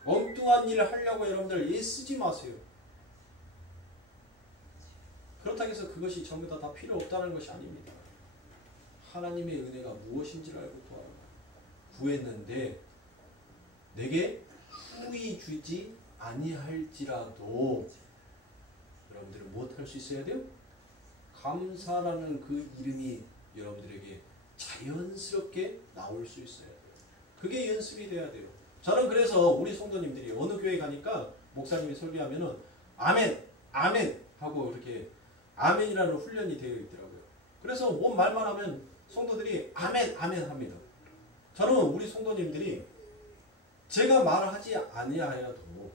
엉뚱한 일을 하려고 여러분들 애쓰지 마세요. 그렇다고 해서 그것이 전부 다 필요 없다는 것이 아닙니다. 하나님의 은혜가 무엇인지를 알고 구했는데 내게 후히 주지 아니할지라도 여러분들은 무엇할 수 있어야 돼요? 감사라는 그 이름이 여러분들에게 자연스럽게 나올 수 있어야 돼요. 그게 연습이 돼야 돼요. 저는 그래서 우리 성도님들이 어느 교회 가니까 목사님이 설교하면은 아멘, 아멘 하고 이렇게 아멘이라는 훈련이 되어 있더라고요. 그래서 뭔 말만 하면 성도들이 아멘, 아멘 합니다. 저는 우리 성도님들이 제가 말을 하지 아니하여도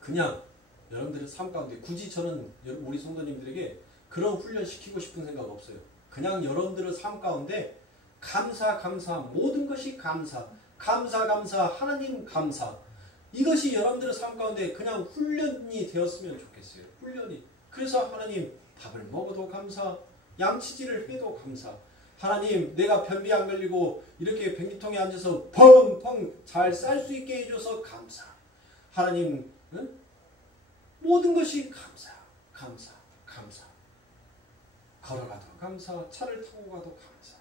그냥 여러분들의 삶 가운데 굳이 저는 우리 성도님들에게 그런 훈련 시키고 싶은 생각 없어요. 그냥 여러분들의 삶 가운데 감사 모든 것이 감사 하나님 감사 이것이 여러분들의 삶 가운데 그냥 훈련이 되었으면 좋겠어요. 훈련이. 그래서 하나님 밥을 먹어도 감사, 양치질을 해도 감사, 하나님 내가 변비 안 걸리고 이렇게 변기통에 앉아서 펑펑 잘 쌀 수 있게 해줘서 감사, 하나님 응? 모든 것이 감사 걸어가도 감사, 차를 타고 가도 감사.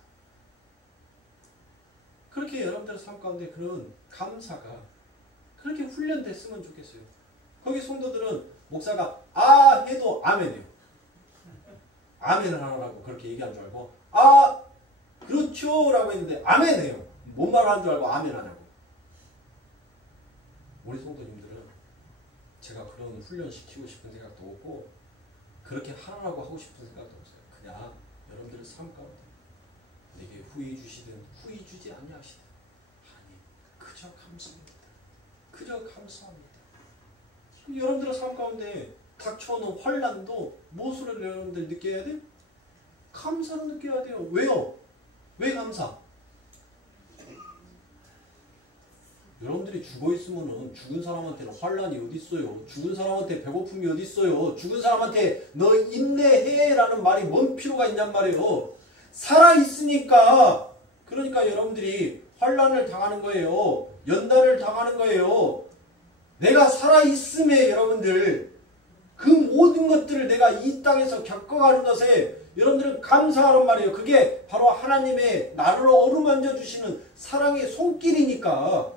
그렇게 여러분들의 삶 가운데 그런 감사가 그렇게 훈련됐으면 좋겠어요. 거기 성도들은 목사가 아 해도 아멘해요. 아멘을 하라고 그렇게 얘기한 줄 알고 아 그렇죠 라고 했는데 아멘해요. 뭔 말을 한 줄 알고 아멘 안 하고. 우리 성도님들은 제가 그런 훈련 시키고 싶은 생각도 없고 그렇게 하라고 하고 싶은 생각도 없어요. 그냥 여러분들의 삶 가운데 내게 후히 주시든 후히 주지 아니하시든 하나님 그저 감사합니다. 그저 감사합니다. 여러분들의 삶 가운데 닥쳐오는 환란도 무엇으로 여러분들 느껴야 돼? 감사로 느껴야 돼요. 왜요? 왜 감사? 여러분들이 죽어있으면 죽은 사람한테는 환란이 어디 있어요? 죽은 사람한테 배고픔이 어디 있어요? 죽은 사람한테 너 인내해라는 말이 뭔 필요가 있냔 말이에요. 살아있으니까 그러니까 여러분들이 환란을 당하는 거예요. 연단을 당하는 거예요. 내가 살아있음에 여러분들 그 모든 것들을 내가 이 땅에서 겪어가는 것에 여러분들은 감사하란 말이에요. 그게 바로 하나님의 나를 어루만져 주시는 사랑의 손길이니까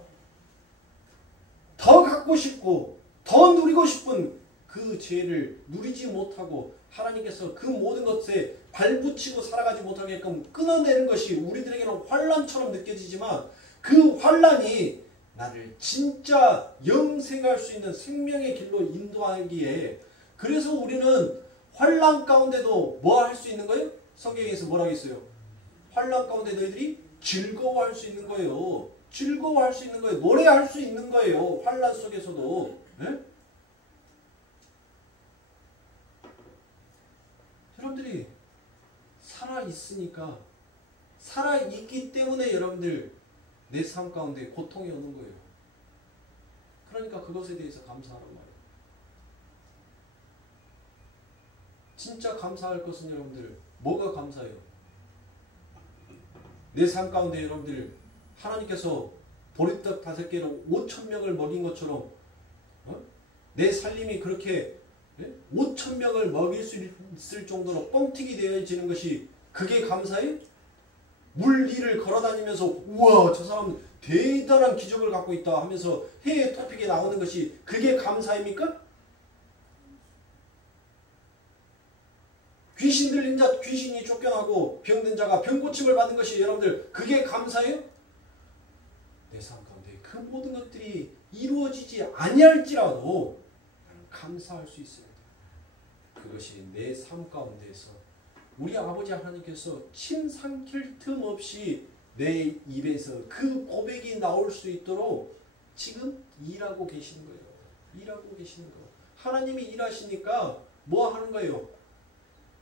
더 갖고 싶고 더 누리고 싶은 그 죄를 누리지 못하고 하나님께서 그 모든 것에 발붙이고 살아가지 못하게끔 끊어내는 것이 우리들에게는 환란처럼 느껴지지만 그 환란이 나를 진짜 영생할 수 있는 생명의 길로 인도하기에 그래서 우리는 환란 가운데도 뭐 할 수 있는 거예요? 성경에서 뭐라고 했어요? 환란 가운데 너희들이 즐거워할 수 있는 거예요. 즐거워할 수 있는 거예요. 노래할 수 있는 거예요. 환란 속에서도. 네? 여러분들이 살아있으니까 살아있기 때문에 여러분들 내 삶 가운데 고통이 오는 거예요. 그러니까 그것에 대해서 감사하란 말이에요. 진짜 감사할 것은 여러분들 뭐가 감사해요? 내 삶 가운데 여러분들 하나님께서 보리떡 5개로 5,000명을 먹인 것처럼 내 살림이 그렇게 5,000명을 먹일 수 있을 정도로 뻥튀기 되어지는 것이 그게 감사해요? 물 위를 걸어다니면서 우와 저 사람 대단한 기적을 갖고 있다 하면서 해외 토픽에 나오는 것이 그게 감사입니까? 귀신 들린 자 귀신이 쫓겨나고 병든 자가 병고침을 받는 것이 여러분들 그게 감사해요? 내 삶 가운데 그 모든 것들이 이루어지지 아니할지라도 감사할 수 있어야 돼요. 그것이 내 삶 가운데에서 우리 아버지 하나님께서 침 삼킬 틈 없이 내 입에서 그 고백이 나올 수 있도록 지금 일하고 계시는 거예요. 일하고 계시는 거예요. 하나님이 일하시니까 뭐 하는 거예요?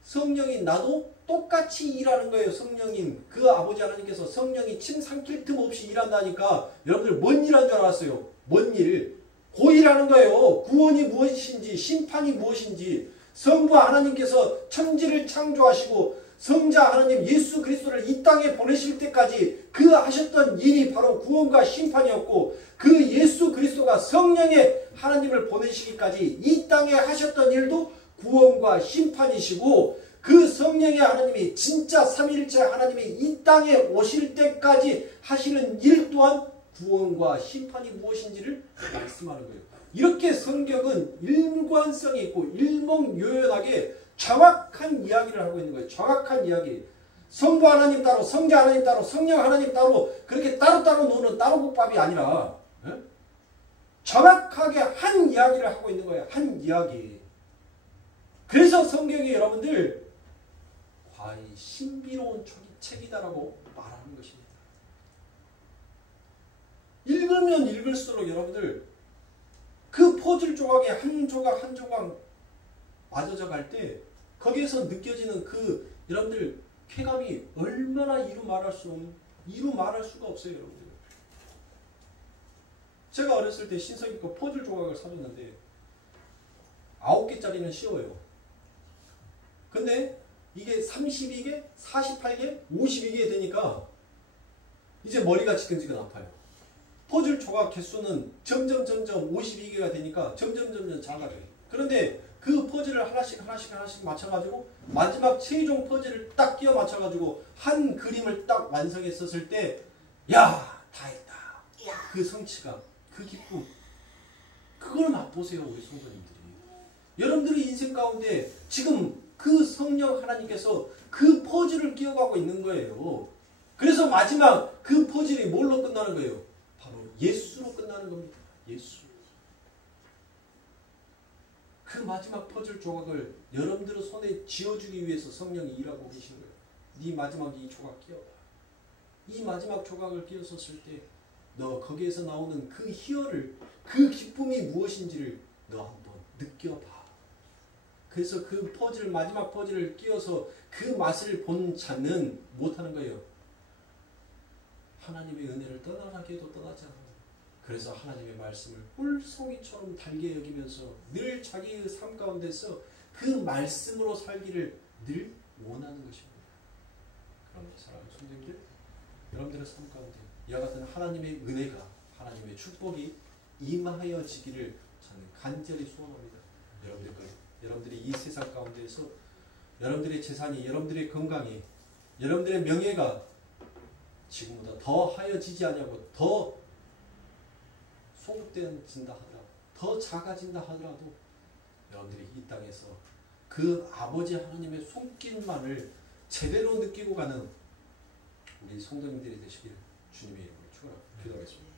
성령인 나도 똑같이 일하는 거예요. 성령인 그 아버지 하나님께서 성령이 침 삼킬 틈 없이 일한다니까 여러분들 뭔 일한 줄 알았어요? 뭔 일? 그 일하는 거예요. 구원이 무엇인지 심판이 무엇인지 성부 하나님께서 천지를 창조하시고 성자 하나님 예수 그리스도를 이 땅에 보내실 때까지 그 하셨던 일이 바로 구원과 심판이었고 그 예수 그리스도가 성령의 하나님을 보내시기까지 이 땅에 하셨던 일도 구원과 심판이시고 그 성령의 하나님이 진짜 삼위일체 하나님이 이 땅에 오실 때까지 하시는 일 또한 구원과 심판이 무엇인지를 말씀하는 거예요. 이렇게 성경은 일관성이 있고 일목요연하게 정확한 이야기를 하고 있는 거예요. 정확한 이야기. 성부 하나님 따로 성자 하나님 따로 성령 하나님 따로 그렇게 따로따로 노는 따로국밥이 아니라 정확하게 한 이야기를 하고 있는 거예요. 한 이야기. 그래서 성경이 여러분들 과히 신비로운 책이다라고 말하는 것입니다. 읽으면 읽을수록 여러분들 그 퍼즐 조각에 한 조각 한 조각 맞아져 갈 때 거기에서 느껴지는 그 여러분들 쾌감이 얼마나 이루 말할 수가 없어요. 여러분들. 제가 어렸을 때 신석이 거 퍼즐 조각을 사줬는데 9개짜리는 쉬워요. 근데 이게 32개, 48개, 52개 되니까 이제 머리가 지근지근 아파요. 퍼즐 조각 개수는 점점 52개가 되니까 점점 작아져요. 그런데 그 퍼즐을 하나씩 맞춰가지고 마지막 최종 퍼즐을 딱 끼워 맞춰가지고 한 그림을 딱 완성했었을 때 야, 다 했다. 그 성취감, 그 기쁨 그걸 맛보세요. 우리 성도님들이. 여러분들의 인생 가운데 지금 그 성령 하나님께서 그 퍼즐을 끼워가고 있는 거예요. 그래서 마지막 그 퍼즐이 뭘로 끝나는 거예요? 바로 예수로 끝나는 겁니다. 예수. 그 마지막 퍼즐 조각을 여러분들의 손에 쥐어주기 위해서 성령이 일하고 계신 거예요. 네 마지막 이 조각 끼워봐. 이 마지막 조각을 끼웠었을 때 너 거기에서 나오는 그 희열을 그 기쁨이 무엇인지를 너 한번 느껴봐. 그래서 그 퍼즐 마지막 퍼즐을 끼워서 그 맛을 본 자는 못하는 거예요. 하나님의 은혜를 떠나라게 해도 떠나지 않아요. 그래서 하나님의 말씀을 꿀송이처럼 달게 여기면서 늘 자기의 삶 가운데서 그 말씀으로 살기를 늘 원하는 것입니다. 그런데 사랑하는 성도님들, 여러분들의 삶 가운데 이와 같은 하나님의 은혜가, 하나님의 축복이 임하여지기를 저는 간절히 소원합니다. 여러분들이 이 세상 가운데에서 여러분들의 재산이, 여러분들의 건강이, 여러분들의 명예가 지금보다 더 하여지지 않냐고, 더 소극되어진다 하더라도, 더 작아진다 하더라도 여러분들이 이 땅에서 그 아버지 하나님의 손길만을 제대로 느끼고 가는 우리 성도님들이 되시길 주님의 이름으로 축원합니다. 기도하겠습니다.